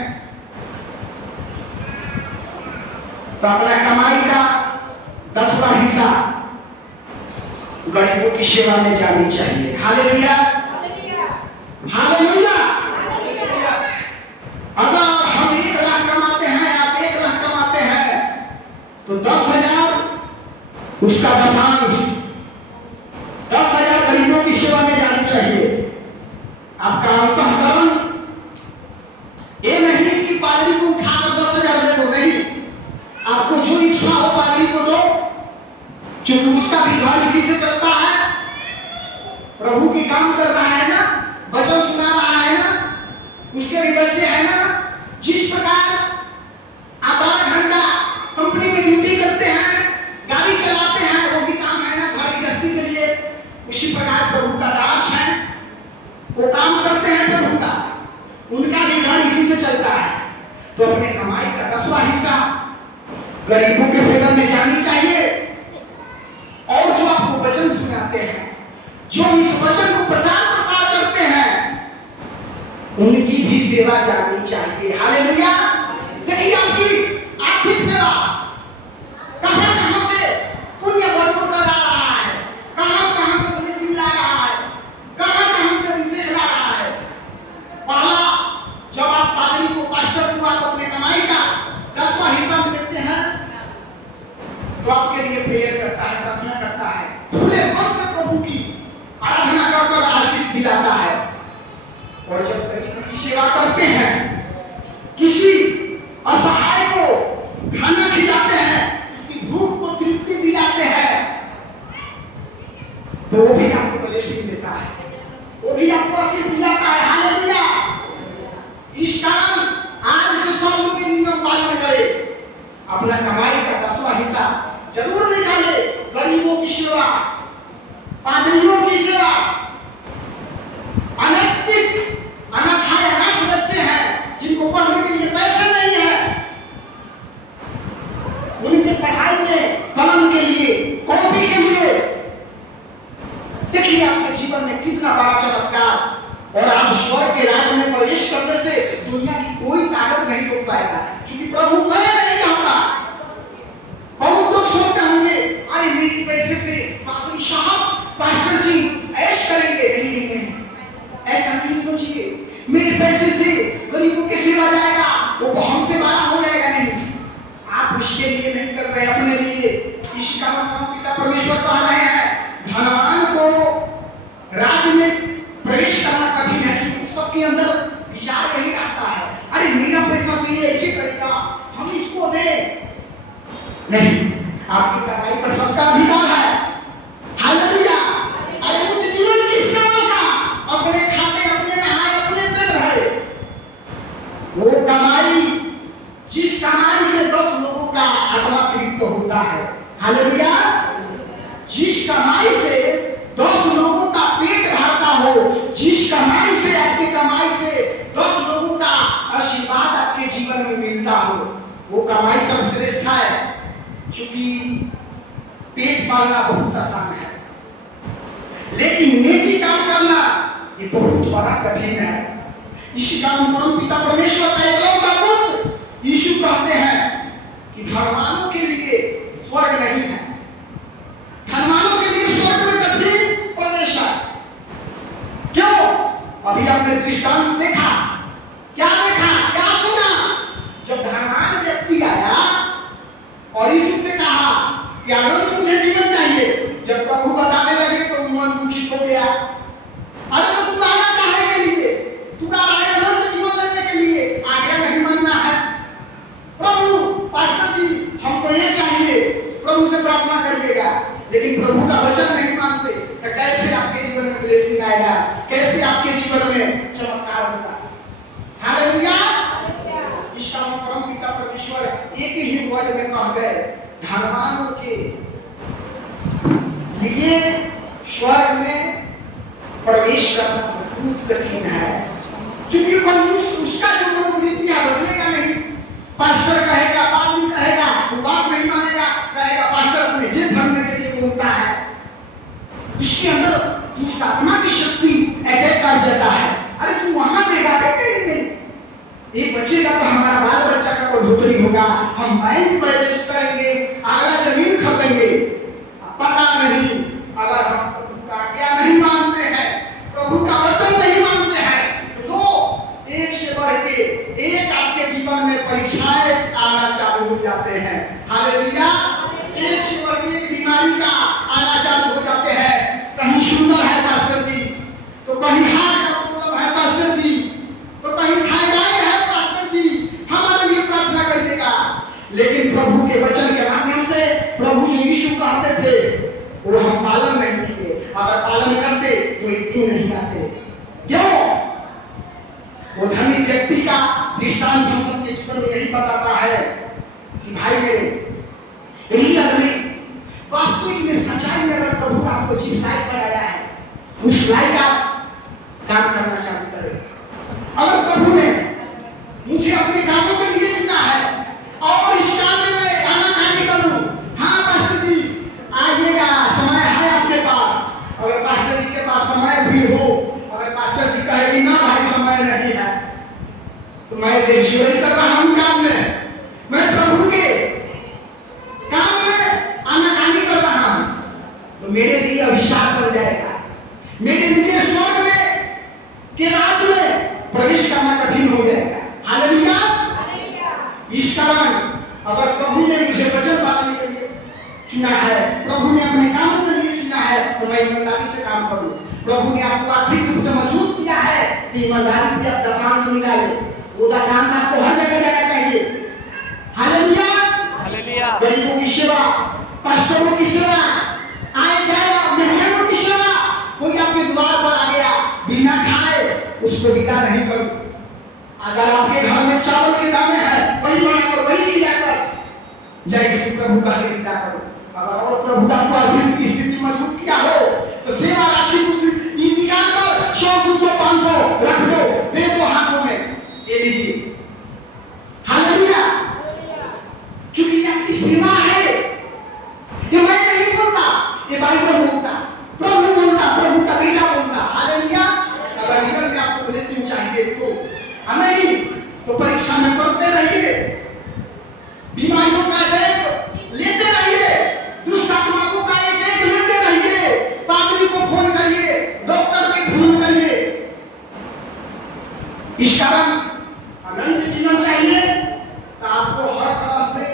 तो अपना कमाई का 10वां हिस्सा गरीबों की सेवा में जानी चाहिए। Hallelujah, hallelujah. अगर हम 1 लाख कमाते हैं, आप 1 लाख कमाते हैं तो 10,000 उसका दशांश 10,000 गरीबों की सेवा में जानी चाहिए। आपका अंतःकरण ये नहीं कि पादरी को उठाकर 10,000 दे दो, नहीं। आपको जो इच्छा हो पादरी को दो, क्योंकि उसका भी घर इसी से चलता है। प्रभु की काम कर रहा है ना, वचन सुना रहा है ना, उसके भी बच्चे हैं ना। जिस प्रकार आप 12 घंटा कंपनी में ड्यूटी करते हैं, गाड़ी चलाते हैं, वो भी काम है ना घर गृहस्थी के लिए। उसी प्रकार प्रभु का दास है, वो काम करते हैं प्रभु का, उनका भी घर इसी से चलता है। तो अपने कमाई का 10वां हिस्सा गरीबों के सेवा में जानी चाहिए। और जो आपको वचन सुनाते हैं, जो इस वचन को प्रचार प्रसार करते हैं, उनकी भी सेवा जानी चाहिए। हालेलुया। देखिए आपकी आर्थिक सेवा कहां से पुण्य बटोर ला रहा है, कहां से ब्लेसिंग ला रहा है, कहां से विशेष ला रहा है। पहला जब आप पादरी को पास्टर को आप अपने कमाई का 10वां हिस्सा देते हैं तो आपके लिए प्रेयर करता है, प्रार्थना करता है, खुले मन से प्रभु की आराधना कर आशीष दिलाता है। और जब गरीब की सेवा करते हैं, किसी असहाय को खाना खिलाते हैं, उसकी भूख को तृप्ति दिलाते हैं, तो वो भी आपको ब्लेसिंग देता है, वो भी आपको आशीष दिलाता है। हालेलुया। इस कारण आज से सब लोग नियम पालन करें। अपना कमाई का 10वां हिस्सा जरूर निकाले गरीबों की सेवा, पादरियों की सेवा। अनैतिक अनाथाय अनाथ बच्चे हैं जिनको पढ़ने के लिए पैसे नहीं है, उनके पढ़ाई में कलम के लिए, कॉपी के लिए। देखिए आपके जीवन में कितना बड़ा चमत्कार। और आप स्वर्ग के राज्य में प्रवेश करने से दुनिया की कोई ताकत नहीं रोक पाएगा, क्योंकि प्रभु मैं नहीं कहता। बहुत लोग सोचते होंगे अरे मेरी पैसे से पादरी साहब, पास्टर जी ऐश करेंगे। नहीं, ऐसा नहीं सोचिए। मेरे पैसे से गरीबों की सेवा जाएगा, वो हमसे बड़ा हो जाएगा। नहीं, आप उसके लिए नहीं कर रहे, अपने लिए। इस कारण पिता परमेश्वर कह रहे हैं धनवान को राज्य में प्रवेश करना कठिन है, क्योंकि सबके अंदर विचार यही आता है अरे मेरा पैसा तो ये ऐसे करेगा, हम इसको दे। नहीं, आपकी कमाई पर सबका अधिकार है। हालेलुया। अरे उस जीवन किस काम का? अपने खाते, अपने नहाए, अपने पेट भरे। वो कमाई, जिस कमाई से 10 लोगों का आत्मा तृप्त होता है। हालेलुया। जिस कमाई से 10 लोगों का पेट भरता हो, जिस कमाई से, आपकी कमाई से 10 लोगों का आशीर्वाद आपके जीवन में मिलता हो, वो कमाई सर्वश्रेष्ठ है। क्योंकि पेट पालना बहुत आसान है, लेकिन नेकी काम करना ये बहुत बड़ा कठिन है। इसी कारण परम पिता परमेश्वर का एकलौता पुत्र यीशु कहते हैं कि धर्मानों के लिए स्वर्ग नहीं है, धर्मानों के लिए स्वर्ग में कठिन प्रवेश है। क्यों? अभी आपने दृष्टांत देखा, क्या देखा, क्या सुना? जब धर्मान व्यक्ति आया और यीशु से कहा कि अगर मुझे जीवन चाहिए, जब प्रभु बताने लगे तो मन दुखित हो गया। अरे तो तुम आया काहे के लिए? तुम्हारा आया अनंत जीवन लेने के लिए, आज्ञा नहीं मानना है। प्रभु पास्टर जी हमको ये चाहिए, प्रभु से प्रार्थना करिएगा। लेकिन प्रभु का वचन नहीं मानते तो कैसे आपके जीवन में ब्लेसिंग आएगा, कैसे आपके जीवन में चमत्कार होगा? हालेलुया। इसका परम पिता परमेश्वर एक ही वर्ड में कह गए धर्मानों के लिए स्वर्ग में प्रवेश करना बहुत कठिन है। क्योंकि उसका जो मनोवृत्ति है बदलेगा नहीं। पास्टर कहेगा, पादरी कहेगा, वो बात नहीं मानेगा, कहेगा पास्टर अपने जेब भरने के लिए बोलता है। उसके अंदर दुष्ट आत्मा की शक्ति अटैक कर जाता है। अरे तू वहां देगा बेटे, एक बच्चे का तो हमारा बाल बच्चा का कोई भुतरी होगा, हम बैंक बैलेंस करेंगे, आला जमीन खरीदेंगे। पता नहीं, अगर हम प्रभु का आज्ञा नहीं मानते हैं, प्रभु का वचन नहीं मानते हैं, तो एक से बढ़ के एक आपके जीवन में परीक्षाएं आना चालू हो जाते हैं। हालेलुया। एक से बढ़ के एक बीमारी का आना चालू हो जाते हैं। कहीं शुगर है पास्टर जी, तो कहीं हार्ट का प्रॉब्लम है पास्टर जी, तो कहीं थायराइड है पास्टर जी, हमारे लिए प्रार्थना करिएगा। लेकिन प्रभु के वचन के माध्यम से प्रभु जो यीशु कहते थे वो हम पालन नहीं किए। अगर पालन करते तो एक दिन नहीं आते। क्यों? वो धनी व्यक्ति का दृष्टांत हम अपने जीवन में यही बताता है कि भाई मेरे रियल में, वास्तविक में, सच्चाई में अगर प्रभु आपको जिस लायक बनाया है उस लायक आप काम करना चालू करें। अगर प्रभु ने मुझे अपने कामों के लिए चुना है और इस काम में मैं आनाकानी करूं, हाँ पास्टर जी आइएगा, समय है आपके पास। अगर पास्टर जी के पास समय भी हो, अगर पास्टर जी कहे कि ना भाई समय नहीं है, तो मैं देशद्रोही कर रहा हूं काम में, मैं प्रभु के काम में आनाकानी कर रहा हूं, तो मेरे लिए अभिशाप बन जाएगा। मेरे लिए स्वर्ग में के राज्य में प्रवेश करना कठिन हो जाएगा। हालेलुया। इस कारण अगर प्रभु ने मुझे वचन बांटने के लिए चुना है, प्रभु ने अपने काम के लिए चुना है, तो मैं ईमानदारी से काम करूं। प्रभु ने आपको आर्थिक रूप से मजबूत किया है कि ईमानदारी से आप दशांश निकालें। वो दशांश आपको हर जगह जाना चाहिए। हालेलुया। हालेलुया। गरीबों की सेवा, पास्टरों की सेवा, आए जाए मेहमानों की सेवा। कोई आपके द्वार पर आ गया बिना खाए, उसको विदा नहीं करो। अगर आपके घर में चावल के दाने हैं, वही बनाकर वही विदा कर जय हिंद प्रभु का विदा करो। अगर और प्रभु का आर्थिक स्थिति मजबूत किया हो तो सेवा राशि कुछ निकाल कर 100, 200, 500 रख दो, दे दो हाथों में, ये लीजिए। हालेलुया। क्योंकि ये आपकी सेवा है। ये मैं नहीं बोलता, ये बाइबल बोलता, प्रभु बोलता, प्रभु का बेटा बोलता। हालेलुया। अगर जीवन में आपको ब्लेसिंग चाहिए तो नहीं तो परीक्षा में पढ़ते रहिए, बीमारियों का देख लेते रहिए, दुष्ट आत्माओं का एक देख लेते रहिए, पादरी को फोन करिए, डॉक्टर के फोन करिए। इस कारण अनंत जीवन चाहिए तो आपको हर तरह से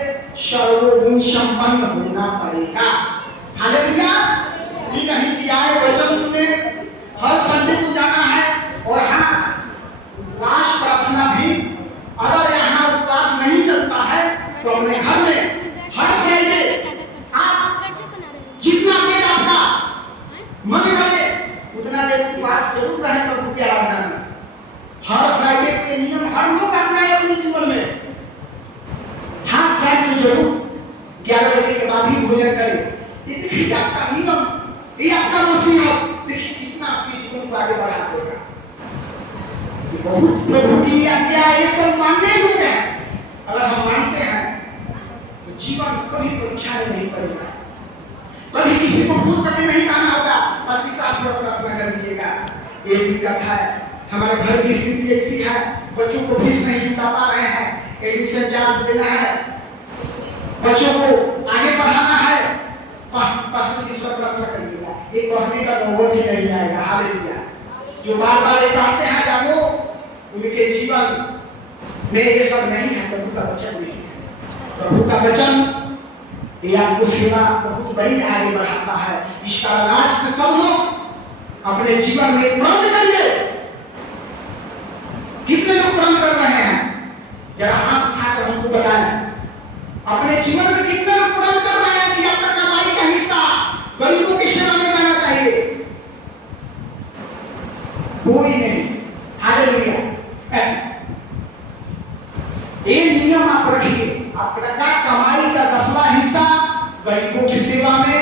सर्वगुण संपन्न होना पड़ेगा। हालेलुया। ये नहीं कि आए वचन सुने, हर संडे को जाना है, और हाँ उपवास प्रार्थना भी अगर यहाँ उपवास नहीं चलता है तो अपने घर में हर फ्राइडे आप जितना देर आपका मन करे उतना देर उपवास जरूर रहे प्रभु की आराधना में। हर फ्राइडे के नियम हर लोग अपनाए अपने जीवन में। हाँ फ्राइडे तो जरूर 11 बजे के बाद ही भोजन करें। ये देखिए आपका नियम, ये आपका वसीयत, देखिए कितना आपके जीवन को आगे बढ़ा देगा। बहुत प्रभु की आज्ञा ये सब मानने योग्य है। अगर हम मानते हैं तो जीवन कभी परीक्षा में नहीं पड़ेगा, कभी किसी को भूल करके नहीं कहना होगा पति साथ में प्रार्थना कर दीजिएगा। ये दिक्कत है, हमारे घर की स्थिति ऐसी है, बच्चों को फीस नहीं जुटा पा रहे हैं, एडमिशन चार्ज देना है, बच्चों को आगे पढ़ाना है, पास्टर जी पर प्रार्थना करिएगा। ये कहने का नौबत ही नहीं आएगा। हालेलुया। जो बार बार ये कहते हैं जानो, उनके जीवन में ये सब नहीं है, प्रभु का वचन नहीं है। प्रभु का वचन ये आपको सेवा बहुत बड़ी आगे बढ़ाता है। इस कारण आज से सब लोग अपने जीवन में प्रण करिए। कितने लोग प्रण कर रहे हैं? जरा हाथ उठाकर हमको बताएं। अपने जीवन में कितने लोग प्रण कर रहे हैं कि अपना कमाई का हिस्सा गरीबों की सेवा में जाना चाहिए? कोई नहीं। हालेलुया। ये नियम आप रखिए, आपका कमाई का 10वां हिस्सा गरीबों की सेवा में,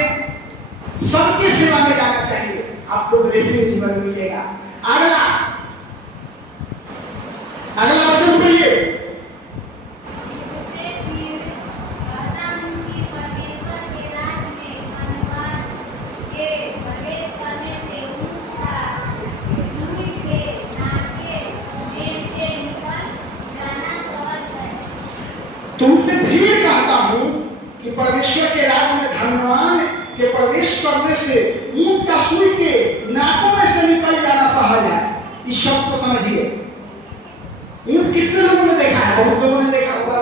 सबकी सेवा में जाना चाहिए। आपको ब्लेसिंग जीवन मिलेगा। अगला परमेश्वर के राज्य में धन्यवान के प्रवेश करने से ऊंट का सुई के नाकों में से निकल जाना सहज है। इस शब्द को समझिए। ऊंट कितने लोगों ने देखा है? बहुत लोगों ने देखा होगा।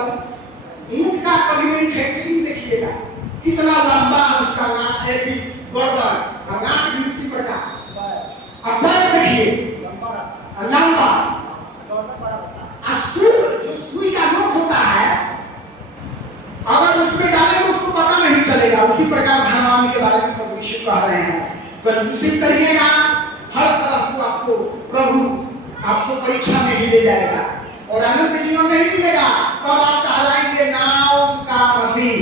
ऊंट का कभी मेरी फैक्ट्री देखिएगा, कितना लंबा उसका नाक है, गर्दन और नाक भी उसी प्रकार। अब पैर देखिए लंबा, जो सुई का नोक होता है अगर उसमें डाले तो उसको पता नहीं चलेगा। उसी प्रकार धनवान के बारे में प्रभु यीशु कह रहे हैं, कंजूसी करिएगा, हर तरफ को आपको प्रभु आपको परीक्षा में ही ले जाएगा और अनंत जीवन नहीं मिलेगा। तब आप कहलाएंगे नाम का मसीह।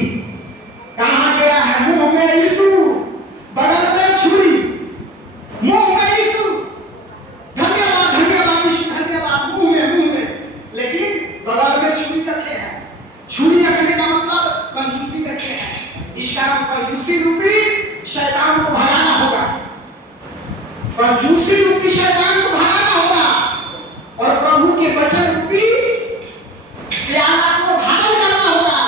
कहा गया है मुंह में यीशु, बगल में छुरी, मुंह में यीशु। धन्यवाद धन्यवाद यीशु, धन्यवाद। मुंह में लेकिन बगल में छुरी रखे हैं। छुरी रखने का मतलब कंजूसी रखे हैं। इस कारण कंजूसी रूपी शैतान को भगाना होगा। कंजूसी रूपी शैतान को भगाना होगा और प्रभु के वचन रूपी प्याला को धारण करना होगा।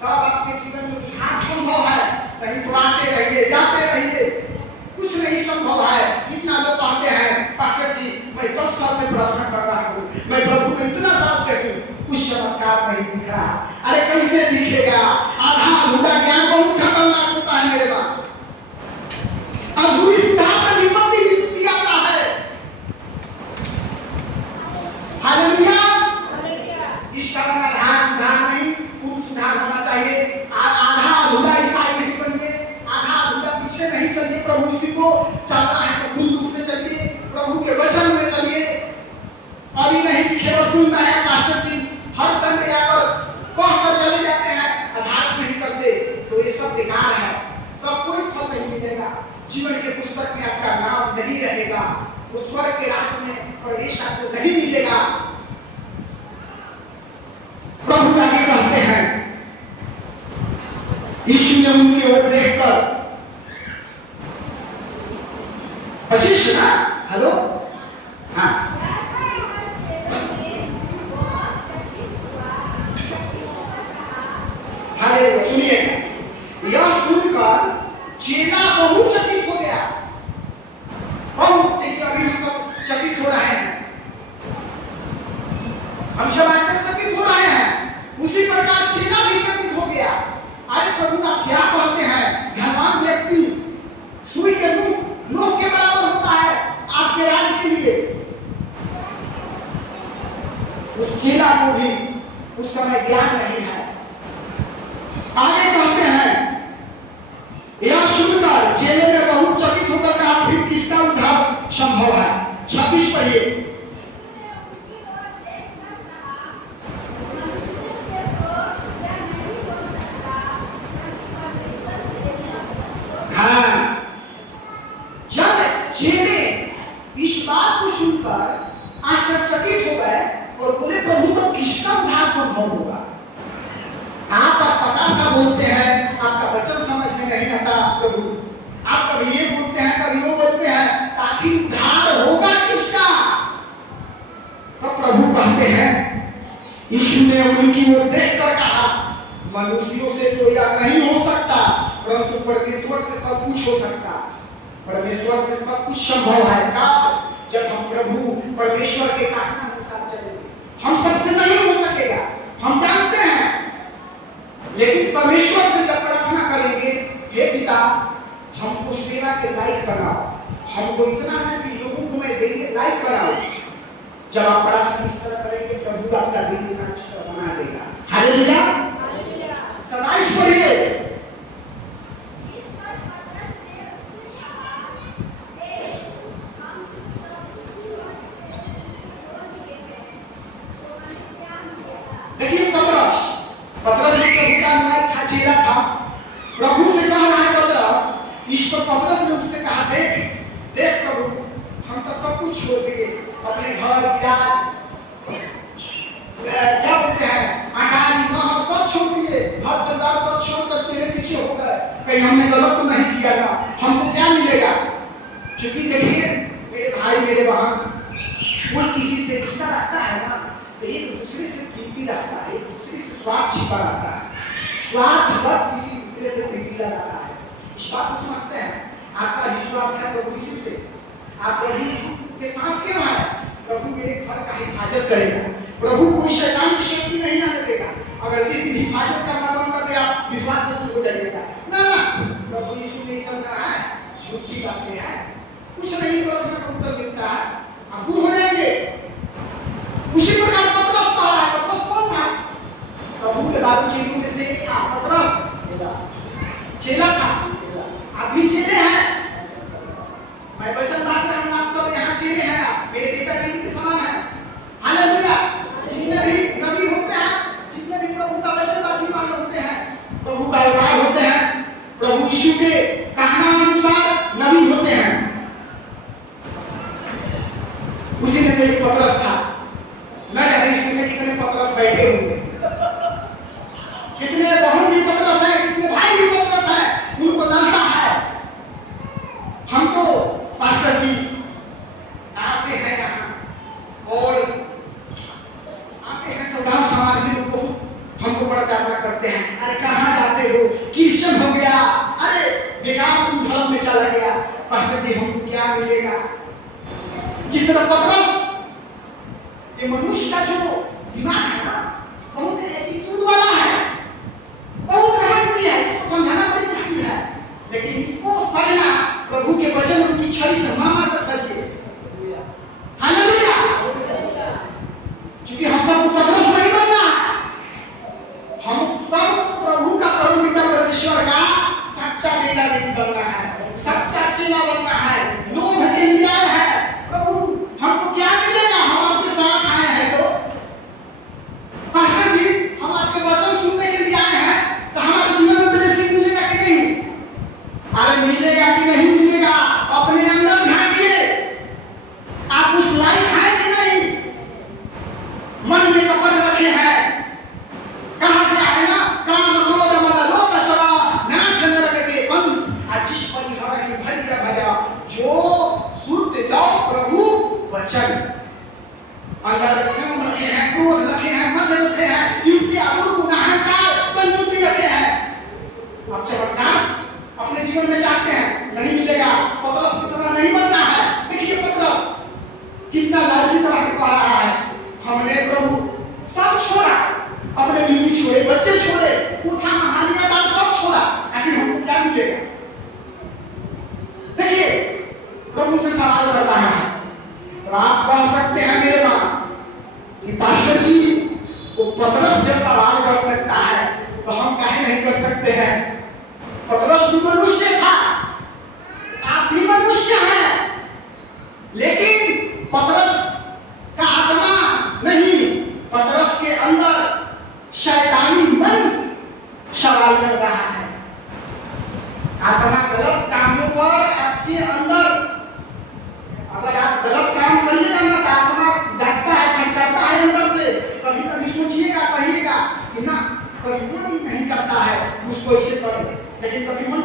तब आपके जीवन में उद्धार संभव है। कहीं तो आते रहिए, जाते रहिए, कुछ नहीं संभव है। इतना लोग कहते हैं पास्टर जी मैं 10 साल से प्रार्थना कर रहा हूँ, मैं प्रभु को इतना साल से हूँ, कुछ चमत्कार नहीं दिख रहा। अरे कैसे दिखेगा? आधा अधूरा ज्ञान बहुत खतरनाक होता है मेरे बाप। अधूरी सुधार में विपत्ति आता है। हालेलुया। इस कारण आधार सुधार नहीं, पूर्ण सुधार होना चाहिए। आधा अधूरा ईसाई नहीं बनिए, आधा अधूरा पीछे नहीं चलिए। प्रभु इसी को चलना है तो पूर्ण रूप से चलिए, प्रभु के वचन में चलिए। अभी नहीं केवल सुनना है पास्टर जी हर संडे आकर कह कर चले जाते हैं, आधार नहीं करते, तो ये सब बेकार है, सब कोई फल नहीं मिलेगा। जीवन के पुस्तक में आपका नाम नहीं रहेगा, उस स्वर्ग के राज्य में प्रवेश आपको नहीं मिलेगा। प्रभु आगे कहते हैं, यीशु ने उनकी ओर देखकर 25 ना, हेलो, हाँ, हालेलुया। सुनिएगा, यह सुनकर चेला बहुत चकित हो गया। बहुत, जैसे अभी हम सब चकित हो रहे हैं, हम सब चकित हो रहे हैं, उसी प्रकार चेला भी चकित हो गया। अरे प्रभु आप क्या कहते हैं? धनवान व्यक्ति सुई के नोक के बराबर होता है आपके राज्य के लिए। उस चेला को भी उस समय ज्ञान नहीं है। आगे कहते हैं, यह सुनकर चेले ने बहुत चकित होकर कहा फिर किसका उद्धार संभव है? 26 पढ़िए। हाँ, जब चेले इस बात को सुनकर आश्चर्यचकित हो गए और बोले प्रभु तो किसका उद्धार संभव होगा? आप पता बोलते हैं, आपका वचन समझ में नहीं आता प्रभु। आप कभी ये बोलते हैं, कभी वो बोलते हैं, ताकि उद्धार होगा किसका? तो प्रभु कहते हैं, यीशु ने उनकी ओर देखकर कहा, मनुष्यों से तो यह नहीं हो सकता, परंतु परमेश्वर से सब कुछ हो सकता। परमेश्वर से सब कुछ संभव है। कब? जब हम प्रभु परमेश्वर के कारण अनुसार चलेंगे। हम सबसे नहीं हो सकेगा, हम जानते हैं, लेकिन परमेश्वर से जब प्रार्थना करेंगे, हे पिता हमको सेवा के लायक बनाओ, हमको इतना है कि लोगों को मैं देंगे लायक बनाओ। जब आप प्रार्थना इस तरह करेंगे, प्रभु आपका दिन इतना अच्छा बना देगा। हालेलुया। 27 पढ़िए। देखिए पतरस ने प्रभु का न्याय था, चेला था, प्रभु से कह रहा है पतरस। इस पर पतरस ने उससे कहा, देख प्रभु हम तो सब कुछ छोड़ दिए, अपने घर इलाज क्या बोलते हैं अटारी महल सब छोड़ दिए, घर परिवार सब छोड़कर तेरे पीछे हो गए। कहीं हमने गलत तो नहीं किया ना? हमको क्या मिलेगा? क्योंकि देखिए मेरे भाई मेरे बहन, कोई किसी से रिश्ता रखता है ना, तो एक दूसरे से प्रीति रखता है, एक दूसरे से स्वार्थ छिपा रहता है। स्वार्थवत किसी सिरे से प्रीति लगाता है। इस बात को समझते हैं। आपका विश्वास है प्रभु यीशु से, आप प्रभु यीशु के साथ क्यों है? प्रभु मेरे घर का हिफाजत करेगा। प्रभु कोई शैतान की शक्ति नहीं आने देगा। अगर इस हिफाजत करना बंद कर दे आप विश्वास हो जाइएगा। ना प्रभु यीशु ने सब कहा है, झूठी बातें हैं, कुछ नहीं प्रार्थना का उत्तर मिलता है, आप दूर हो जाएंगे। उसी प्रकार पतरस कह रहा है। पतरस कौन था? प्रभु के बाद चेलों में से एक था। पतरस चेला था। आप भी चेले हैं। मैं वचन बात रहा हूं, आप सब यहाँ चेले हैं। आप मेरे पिता बेटी के समान हैं। हालेलुया। जितने भी नबी होते हैं, जितने भी प्रभु का वचन बातचीत वाले होते हैं, प्रभु का अवतार होते हैं, प्रभु यीशु के कहना अनुसार नबी होते हैं। उसी में एक पतरस था। मैं कहता इसमें कितने पतरस बैठे होंगे, कितने बहन भी पतरस है, कितने भाई भी पतरस है। उनको लगता है हम तो पास्टर जी आते हैं यहाँ और आते हैं तो गांव समाज के लोग हमको बड़ा प्यार करते हैं। अरे कहाँ जाते हो, क्रिश्चियन हो गया, अरे बेकार तुम धर्म में चला गया, पास्टर जी हमको क्या मिलेगा। जिस तरह पतरस ये मनुष्य का जो दिमाग है ना, बहुत एटीट्यूड वाला है, बहुत घमंडी है, इसको समझाना बड़ी मुश्किल है। लेकिन इसको समझना प्रभु के वचन उनकी छड़ी से मार कर सचिए। हालेलुया। क्योंकि हम सबको पतरस नहीं बनना, हम सबको प्रभु का परमपिता परमेश्वर का सच्चा बेटा बेटी बनना है, सच्चा चेला बनना है। लोभ के लिए है प्रभु हमको क्या मिलेगा, हम आपके साथ आए हैं तो पास्टर जी हम आपके वचन सुनने के लिए आए हैं तो हमारे जीवन में ब्लेसिंग मिलेगा कि नहीं? अरे मिलेगा कि नहीं मिलेगा, अपने अंदर झांकिए। आप उस लायक हैं कि नहीं? मन में कपट रखे हैं। कहा गया है ना, काम क्रोध मद लोभ शवा नाथ नरक के बंद जिस परिहर ही भरिया भजा जो शुद्ध लौ प्रभु वचन। अगर काम रखे हैं, क्रोध रखे हैं, मद रखे हैं, ईर्ष्या दुर्गुण अहंकार कंजूसी रखे हैं, अब चमत्कार अपने जीवन में चाहते हैं, नहीं मिलेगा। पतरस की तरह नहीं बनना है। देखिए पतरस कितना लालची तरह के कह रहा है, हमने प्रभु सब छोड़ा, अपने बीवी छोड़े, बच्चे छोड़े, उठा महानिया बात सब छोड़ा, आखिर हमको क्या मिलेगा? देखिए प्रभु से सवाल करता है। तो आप कह सकते हैं मेरे मां कि पास्टर जी वो पतरस जब सवाल कर सकता है तो हम काहे नहीं कर सकते हैं? पतरस भी मनुष्य था, आप भी मनुष्य हैं, लेकिन पतरस का आत्मा नहीं, पतरस के अंदर शैतानी मन सवाल कर रहा है। आत्मा गलत कामों पर आपके अंदर, अगर आप गलत काम करिएगा ना तो आत्मा डरता है, खटखटाता है अंदर से। कभी कभी सोचिएगा, कहिएगा कि ना कभी मन नहीं करता है उसको ऐसे करे, लेकिन कभी मन